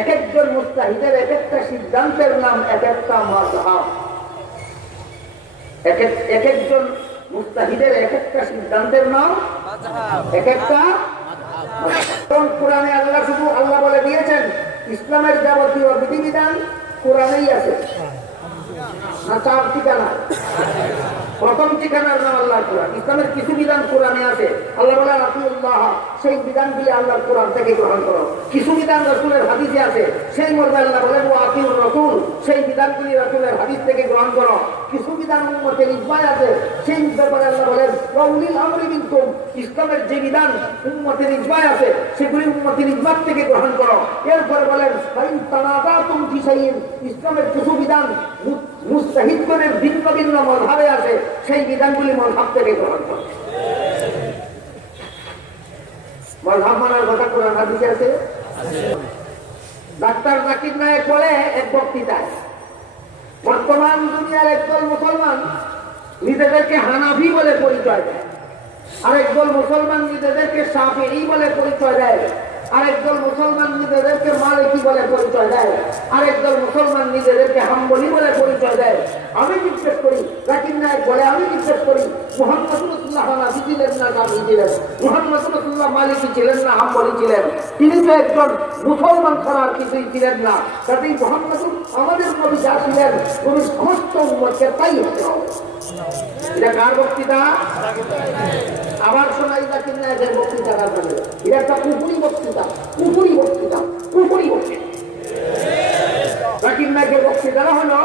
এক একজন মুস্তাহিদের এক একটা সিদ্ধান্তের নাম এক একটা মাযহাব, এক একজন মুস্তাহিদের এক একটা সিদ্ধান্তের নাম এক একটা। কোরআনে আল্লাহ শুধু আল্লাহ বলে দিয়েছেন ইসলামের যাবতীয় বিধিবিধান কোরআনেই আছে না চার ঠিকানা? প্রথম ঠিকানার নাম আল্লাহর কোরআন। ইসলামের কিছু বিধান কোরআনে আছে, আল্লাহ বলে আতিউল্লাহ, সেই বিধানগুলি আল্লাহর কোরআন থেকে গ্রহণ করো। কিছু বিধান রাসূলের হাদিসে আছে, সেই মর্মে আল্লাহ বলেন ওয়া আতিউর রাসূল, সেই বিধানগুলি রাসূলের হাদিস থেকে গ্রহণ করো। কিছু বিধান উম্মতের ইজমায় আছে, সেই ব্যাপারে আল্লাহ বলেন ওয়া উলিল আমরি মিনকুম, ইসলামের যে বিধান উম্মতের ইজমায় আছে সেগুলি উম্মতের ইজমা থেকে গ্রহণ করো। এরপরে বলেন ফাইন তানাযাতুম ফি শাইইন, ইসলামের কিছু বিধান মুস্তাহিদগণের ভিন্ন ভিন্ন মাযহাবে আছে, সেই বিধানগুলি মাযহাব থেকে গ্রহণ করো। মাযহাব মানার কথা কোরআন হাদিসে আছে। ডাক্তার জাকির নায়েক বলে এক বক্তৃতায়, বর্তমান দুনিয়ার একদল মুসলমান নিজেদেরকে হানাফি বলে পরিচয় দেয়, আরেকদল মুসলমান নিজেদেরকে শাফিঈ বলে পরিচয় দেয়, আরেকদল মুসলমান নিজেদেরকে মালিকি বলে পরিচয় দেয়, আরেকদল মুসলমান নিজেদেরকে হাম্বলি বলে পরিচয় দেয়। আমি জিজ্ঞেস করি, জাকির নায়েক বলে আমি জিজ্ঞেস করি, মুহাম্মদ রাসূলুল্লাহ হানাফি ছিলেন না শাফিঈ ছিলেন? মুহাম্মদ রাসূলুল্লাহ মালিকি ছিলেন না হাম্বলি ছিলেন? তিনি তো একজন মুসলমান ছাড়া আর কিছুই ছিলেন না। কাজেই মুহাম্মদ আমাদের নবী যা ছিলেন উনি সমস্ত উম্মতকে তাই হতে হবে। এটা কার বক্তৃতা? আবার শোনাই জাকির নায়েকের বক্তৃতা কার বলে? এটা একটা কুফরি বক্তৃতা, কুফরি বক্তৃতা, কুফরি বক্তৃতা। জাকির নায়েকের বক্তৃতা হলো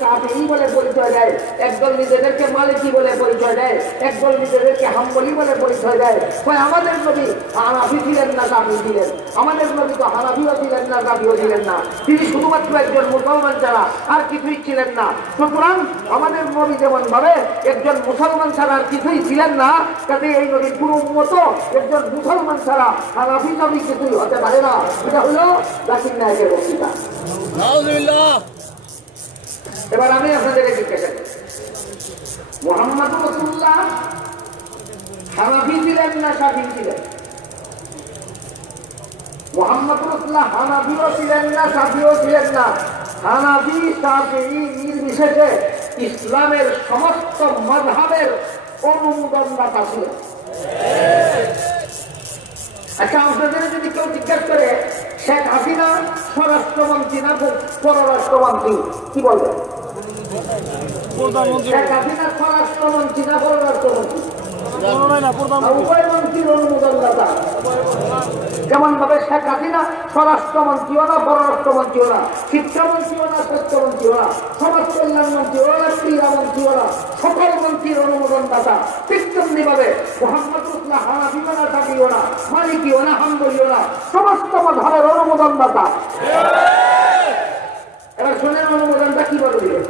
শাফিঈ বলে পরিচয় দেয়, একদল নিজেদেরকে মালিকি বলে পরিচয় দেয়, একদল নিজেদেরকে হাম্বলি বলে পরিচয় দেয়। আমাদের নবী হানাফি ছিলেন না শাফিঈ ছিলেন? আমাদের নবী তো হানাফিও ছিলেন না শাফিঈও ছিলেন না, তিনি শুধুমাত্র একজন মুসলমান ছাড়া আর কিছুই ছিলেন না। সুতরাং আমাদের নবী যেমন ভাবে একজন মুসলমান ছাড়া আর কিছুই ছিলেন না, কাজে এই নবীর পুরো উম্মত একজন মুসলমান ছাড়া হানাফি নবী কিছুই হতে পারে না। এটা হলো জাকির নায়েকের বক্তৃতা। এবার আমি আপনাদেরকে জিজ্ঞাসা করি, মুহাম্মদ রাসূলুল্লাহ হানাফি ছিলেন না শাফিঈ ছিলেন? মুহাম্মদ রাসূলুল্লাহ হানাফিও ছিলেন না শাফিঈও ছিলেন না। হানাফি শাফিঈ নির্বিশেষে ইসলামের সমস্ত মাযহাবের অনুমোদনদাতা ছিলেন। আচ্ছা, আপনাদের যদি কেউ জিজ্ঞাসা করে শেখ হাসিনা স্বরাষ্ট্রমন্ত্রী না পররাষ্ট্রমন্ত্রী, কি বলবেন? শেখ হাসিনা স্বরাষ্ট্রমন্ত্রী না পররাষ্ট্রমন্ত্রী? উভয় মন্ত্রীর অনুমোদনদাতা। যেমন ভাবে শেখ হাসিনা স্বরাষ্ট্রমন্ত্রীও না পররাষ্ট্রমন্ত্রীও না, শিক্ষামন্ত্রীও না স্বাস্থ্যমন্ত্রীও না, সমাজ কল্যাণ মন্ত্রীও না ক্রীড়ামন্ত্রীও না, সকল মন্ত্রীর অনুমোদনদাতা। ঠিক তেমনি ভাবে মুহাম্মদ রাসূলুল্লাহ হানাফিও না শাফিঈও না মালিকিও না হাম্বলিও না, সমস্ত মাযহাবের অনুমোদনদাতা। এবার শোনেন অনুমোদনটা কিভাবে দিলেন।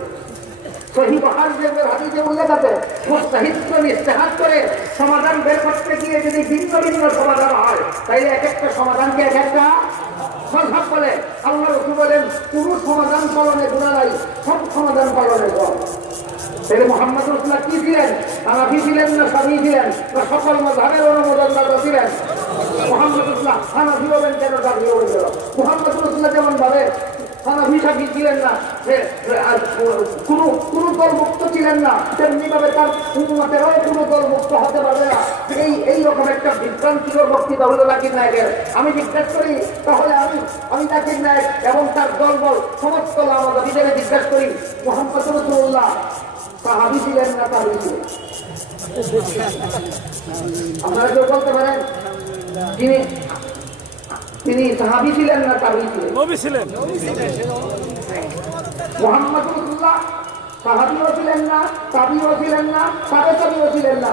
সহিহ বুখারীর হাদিসে উল্লেখ আছে, মুস্তাহিদগণ ইজতিহাদ করে সমাধান বের করতে গিয়ে যদি ভিন্ন ভিন্ন সমাধান হয় তাইলে এক একটা সমাধানকে এক একটা মাযহাব বলে। আল্লাহ রাসূল বলেন কোন সমাধান পালনে গুনাহ নাই, সব সমাধান পালনে গুনাহ। তাহলে মুহাম্মদ রাসূলুল্লাহ কি ছিলেন? হানাফি ছিলেন না শাফিঈ ছিলেন না সকল মাযহাবের অনুমোদনদাতা ছিলেন? মুহাম্মদ রাসূলুল্লাহ হানাফি হবেন কেন, শাফিঈ হবেন কেন? মুহাম্মদ রাসূলুল্লাহ যেমন ভাবে হানাফি শাফিঈ ছিলেন না, কোন দল মুক্ত ছিলেন না, তেমনি ভাবে তার উম্মতেরাও কোন দল মুক্ত হতে পারবে না। এই রকম একটা বিভ্রান্তিকর বক্তৃতা হলো জাকির নায়েকের। আমি জিজ্ঞেস করি, তাহলে আমি জাকির নায়েক এবং তার দলবল সমস্ত লামাদাবিদের জিজ্ঞেস করি, মুহাম্মদ রাসূলুল্লাহ সাহাবী ছিলেন না তাবেঈ ছিলেন? আপনারা কেউ বলতে পারেন তিনি সাহাবী ছিলেন না তাবেঈ ছিলেন? নবী ছিলেন। মুহাম্মদ রাসূলুল্লাহ সাহাবীও ছিলেন না, তাবেঈও ছিলেন না, তাবেঈও ছিলেন না।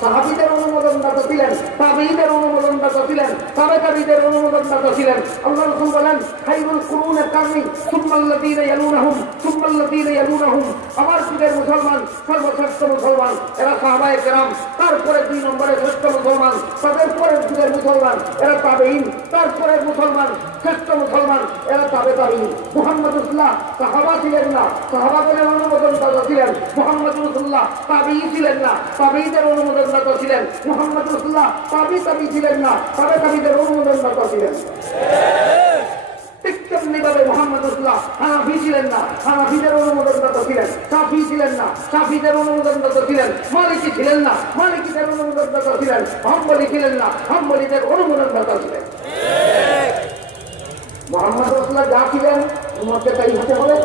সাহাবীদের অনুমোদনদাতা ছিলেন, তাবেঈদের অনুমোদনদাতা ছিলেন, তাবেঈদের অনুমোদনদাতা ছিলেন। আল্লাহ রাসূল বলেন, খায়রুল কুরুনি কারনি সুম্মাল্লাযীনা ইয়ালুনাহুম সুম্মাল্লাযীনা ইয়ালুনাহুম। আমার যুগের মুসলমান সর্বশ্রেষ্ঠ মুসলমান এরা সাহাবায়ে কেরাম, তারপরে 2 নম্বরে শ্রেষ্ঠ মুসলমান তাদের পরের যুগের মুসলমান এরা তাবেঈন, তারপরে মুসলমান শ্রেষ্ঠ মুসলমান এরা তাবেঈন। মুহাম্মদ রাসূলুল্লাহ সাহাবা ছিলেন না, সাহাবাদের অনুমোদনদাতা ছিলেন। মুহাম্মদ রাসূলুল্লাহ তাবেঈ ছিলেন না, তাবেঈদের অনুমোদনদাতা ছিলেন। মুহাম্মদ রাসূলুল্লাহ তাবেঈ ছিলেন না, তাবেঈদের অনুমোদনদাতা ছিলেন। ঠিক তেমনিভাবে মুহাম্মদ রাসূলুল্লাহ হানাফি ছিলেন না, হানাফিদের অনুমোদনদাতা ছিলেন। শাফিঈ ছিলেন না, শাফিঈদের অনুমোদনদাতা ছিলেন। মালিকি ছিলেন না, মালিকিদের অনুমোদনদাতা ছিলেন। হাম্বলি ছিলেন না, হাম্বলিদের অনুমোদনদাতা ছিলেন। মুহাম্মদ রাসূলুল্লাহ যা ছিলেন উম্মতকে তাই হতে হবে।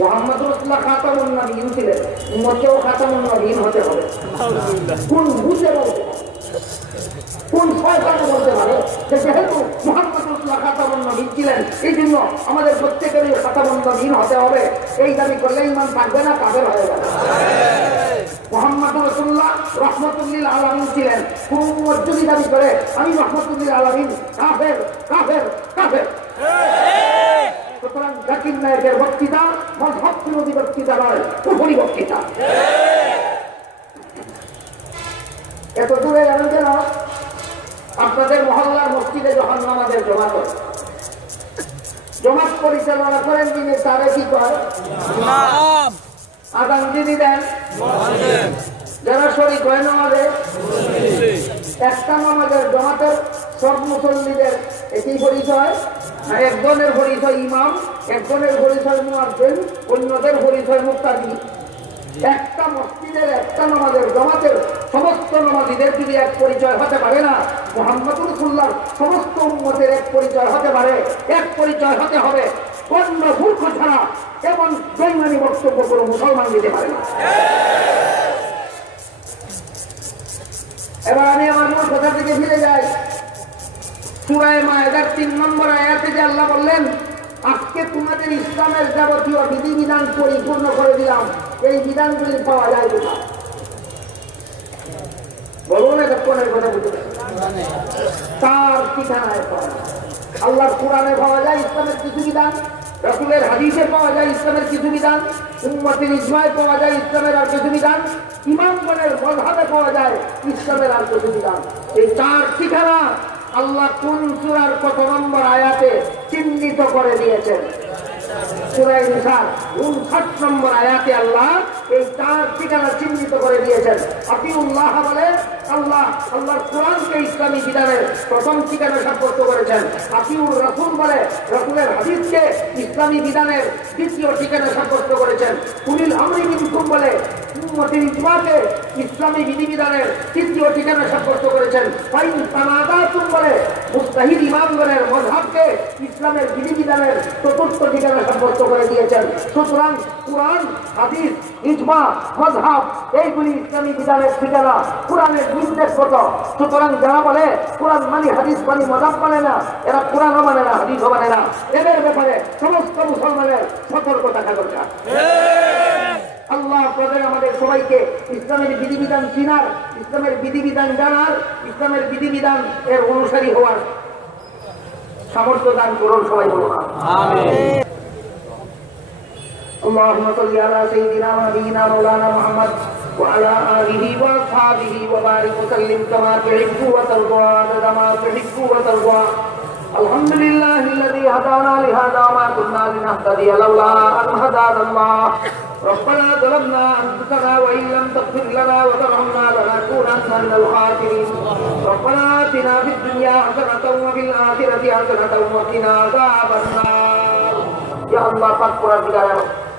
মুহাম্মদ রাসূলুল্লাহ খাতামুন নবিয়্যিন ছিলেন, উম্মতকেও খাতামুন নবিয়্যিন হতে হবে। কোন বুঝে বলতে কোন শয়তানে বলতে পারে যে যেহেতু মুহাম্মদ রাসূলুল্লাহ খাতামুন নবিয়্যিন ছিলেন এই জন্য আমাদের প্রত্যেকেরই খাতামুন নবিয়্যিন হতে হবে? এই দাবি করলে ঈমান থাকবে না, কাফের হয়ে যাবে। মুহাম্মদ রাসূলুল্লাহ রাহমাতুল লিল আলামিন ছিলেন। কোন উম্মত যদি দাবি করে আমি রাহমাতুল লিল আলামিন, কাফের কাফের কাফের। সুতরাং জাকির নায়েকের বক্তৃতা মযহব বিরোধী বক্তৃতা নয়, কুফরি বক্তৃতা। এত দূরে জানেন কেন? আপনাদের মহল্লার মসজিদে যখন নামাজের জমাত পরিচালনা করেন তিনি, তারে কি করে? আযান যিনি দেন, যারা শরীক হয় নামাজে, একটা নামাজের জমাতের সব মুসল্লিদের একই পরিচয়। একজনের পরিচয় ইমাম, একজনের পরিচয় মুয়াজ্জিন, অন্যদের পরিচয় মুক্তাদি। একটা মসজিদের একটা নামাজের জমাতের সমস্ত নামাজীদের যদি এক পরিচয় হতে পারে না, মুহাম্মদ রাসূলুল্লাহর সমস্ত উম্মতের এক পরিচয় হতে পারে। এক পরিচয় হতে হবে, অন্য মূর্খ ছাড়া এমন বেঈমানি বক্তব্য কোনো মুসলমান দিতে পারে না। এবার আমি আমার মূল কথা থেকে ফিরে যাই। সূরা মায়েদার 3 নম্বর আয়াতে যে আল্লাহ বললেন, আজকে তোমাদের ইসলামের যাবতীয় বিধিবিধান পরিপূর্ণ করে দিলাম। এই বিধানগুলি পাওয়া যায় কোথায়? বলুন, এটা কোনের কথা বুঝতে তার ঠিকানায় পাওয়া যায়। আল্লাহর কোরআনে পাওয়া যায় ইসলামের কিছু বিধান, রাসূলের হাদিসে পাওয়া যায় ইসলামের কিছু বিধান, উম্মতের ইজমায়ে পাওয়া যায় ইসলামের আর কিছু বিধান, ইমামগণের মাযহাবে পাওয়া যায় ইসলামের আর কিছু বিধান। এই 4 ঠিকানা আল্লাহ কোন সূরার কত নম্বর আয়াতে চিহ্নিত করে দিয়েছেন? সূরা নিসার 59 নম্বর আয়াতে আল্লাহ এই 4 ঠিকানা চিহ্নিত করে দিয়েছেন। আতিউল্লাহ বলে আল্লাহর কোরআনকে ইসলামী বিধানের প্রথম ঠিকানা সাব্যস্ত করেছেন। আতিউর রাসূল বলে রাসূলের হাদিসকে ইসলামী বিধানের দ্বিতীয় ঠিকানা সাব্যস্ত করেছেন। উলিল আমরি মিনকুম বলে উম্মতের ইজমাকে ইসলামী বিধিবিধানের তৃতীয় ঠিকানা সাব্যস্ত করেছেন। ফাইন তানাযাতুম বলে মুজতাহিদ ইমামগণের মাযহাবকে ইসলামের বিধিবিধানের চতুর্থ ঠিকানা সাব্যস্ত করে দিয়েছেন। সুতরাং কোরআন, হাদিস, ইজমা, মাযহাব এইগুলি ইসলামী বিধানের ঠিকানা, কোরআনের নির্দেশগত। সুতরাং যারা বলে কোরআন মানে হাদিস মানে মাযহাব মানে না, এরা কোরআনও মানে না, হাদিসও মানে না। এদের ব্যাপারে সমস্ত মুসলমানের সতর্ক থাকা দরকার। আল্লাহ আপনাদের আমাদের সবাইকে ইসলামের বিধিবিধান চিনার, ইসলামের বিধিবিধান জানার, ইসলামের বিধিবিধান এর অনুসারী হওয়ার সামর্থ্য দান করুন। সবাই বলুন আমিন। اللهم صل على سيدنا ونبينا مولانا محمد وعلى آله وأصحابه وبارك وسلم كما تحب وترضى عدد ما تحب وترضى الحمد لله الذي هدانا لهذا وما كنا لنهتدي لولا أن هدانا الله ربنا ظلمنا أنفسنا وإن لم تغفر لنا وترحمنا لنكونن من الخاسرين ربنا آتنا في الدنيا حسنة وفي الآخرة حسنة وقنا عذاب النار يا الله পাক করার বিদায়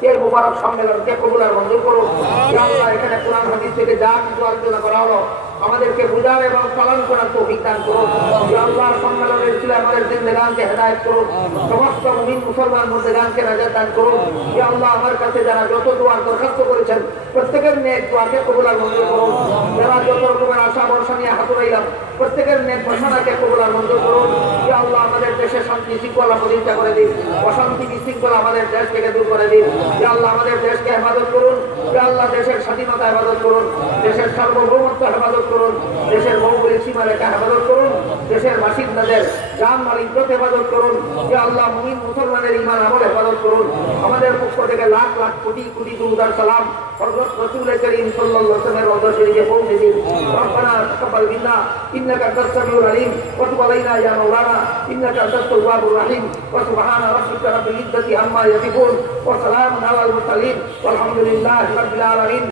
এই মুবারক সম্মেলনকে কবুল আর মঞ্জুর করুন ইয়া আল্লাহ এখানে কোরআন হাদিস থেকে যা কিছু আলোচনা করা হলো আমাদেরকে বুঝার এবং পালন করার তৌফিক দান করুন ইয়া আল্লাহ সম্মেলনের ছিল আমাদের জিন্দেগানকে হেদায়েত করুন সমস্ত মুমিন মুসলমান মুর্দেগানকে নাজাত দান করুন ইয়া আল্লাহ আমার কাছে যারা যত দোয়ার দরখাস্ত করেছেন প্রত্যেকের নেক দোয়াকে কবুল আর মঞ্জুর করুন যারা যত রকমের আশা ভরসা নিয়ে হাত উঠাইলাম প্রত্যেকের নেক ঘোষণাকে কবুল আর মঞ্জুর করুন ইয়া আল্লাহ আমাদের দেশে শান্তি শৃঙ্খলা প্রতিষ্ঠা করে দিন অশান্তি বিশৃঙ্খলা আমাদের দেশ থেকে দূর করে দিন ইয়া আল্লাহ আমাদের দেশকে হেফাজত করুন ইয়া আল্লাহ দেশের স্বাধীনতা হেফাজত করুন দেশের সার্বভৌমত্ব হেফাজত করুন দেশের ভৌগোলিক সীমারেখা হেফাজত করুন দেশের বাসিন্দাদের জান মাল ইজ্জত হেফাজত করুন ইয়া আল্লাহ মুমিন মুসলমানের ঈমান আমল হেফাজত করুন আমাদের পক্ষ থেকে লাখ লাখ কোটি কোটি দুরূদ আর সালাম হযরত রাসূল করিম সাল্লাল্লাহু আলাইহি ওয়াসাল্লামের রওজা শরীফে পৌঁছে দিন রব্বানা তাকাব্বাল মিন্না ইন্নাকা আনতাস সামিউল আলিম ওয়া তুব আলাইনা ইয়া মাওলানা ইন্নাকা আনতাত তাওয়াবুর রাহিম ওয়া সুবহানা রাব্বিকা রাব্বিল ইজ্জাতি আম্মা ইয়াসিফুন ওয়া সালামুন আলাল মুরসালিন ওয়ালহামদুলিল্লাহি রাব্বিল আলামিন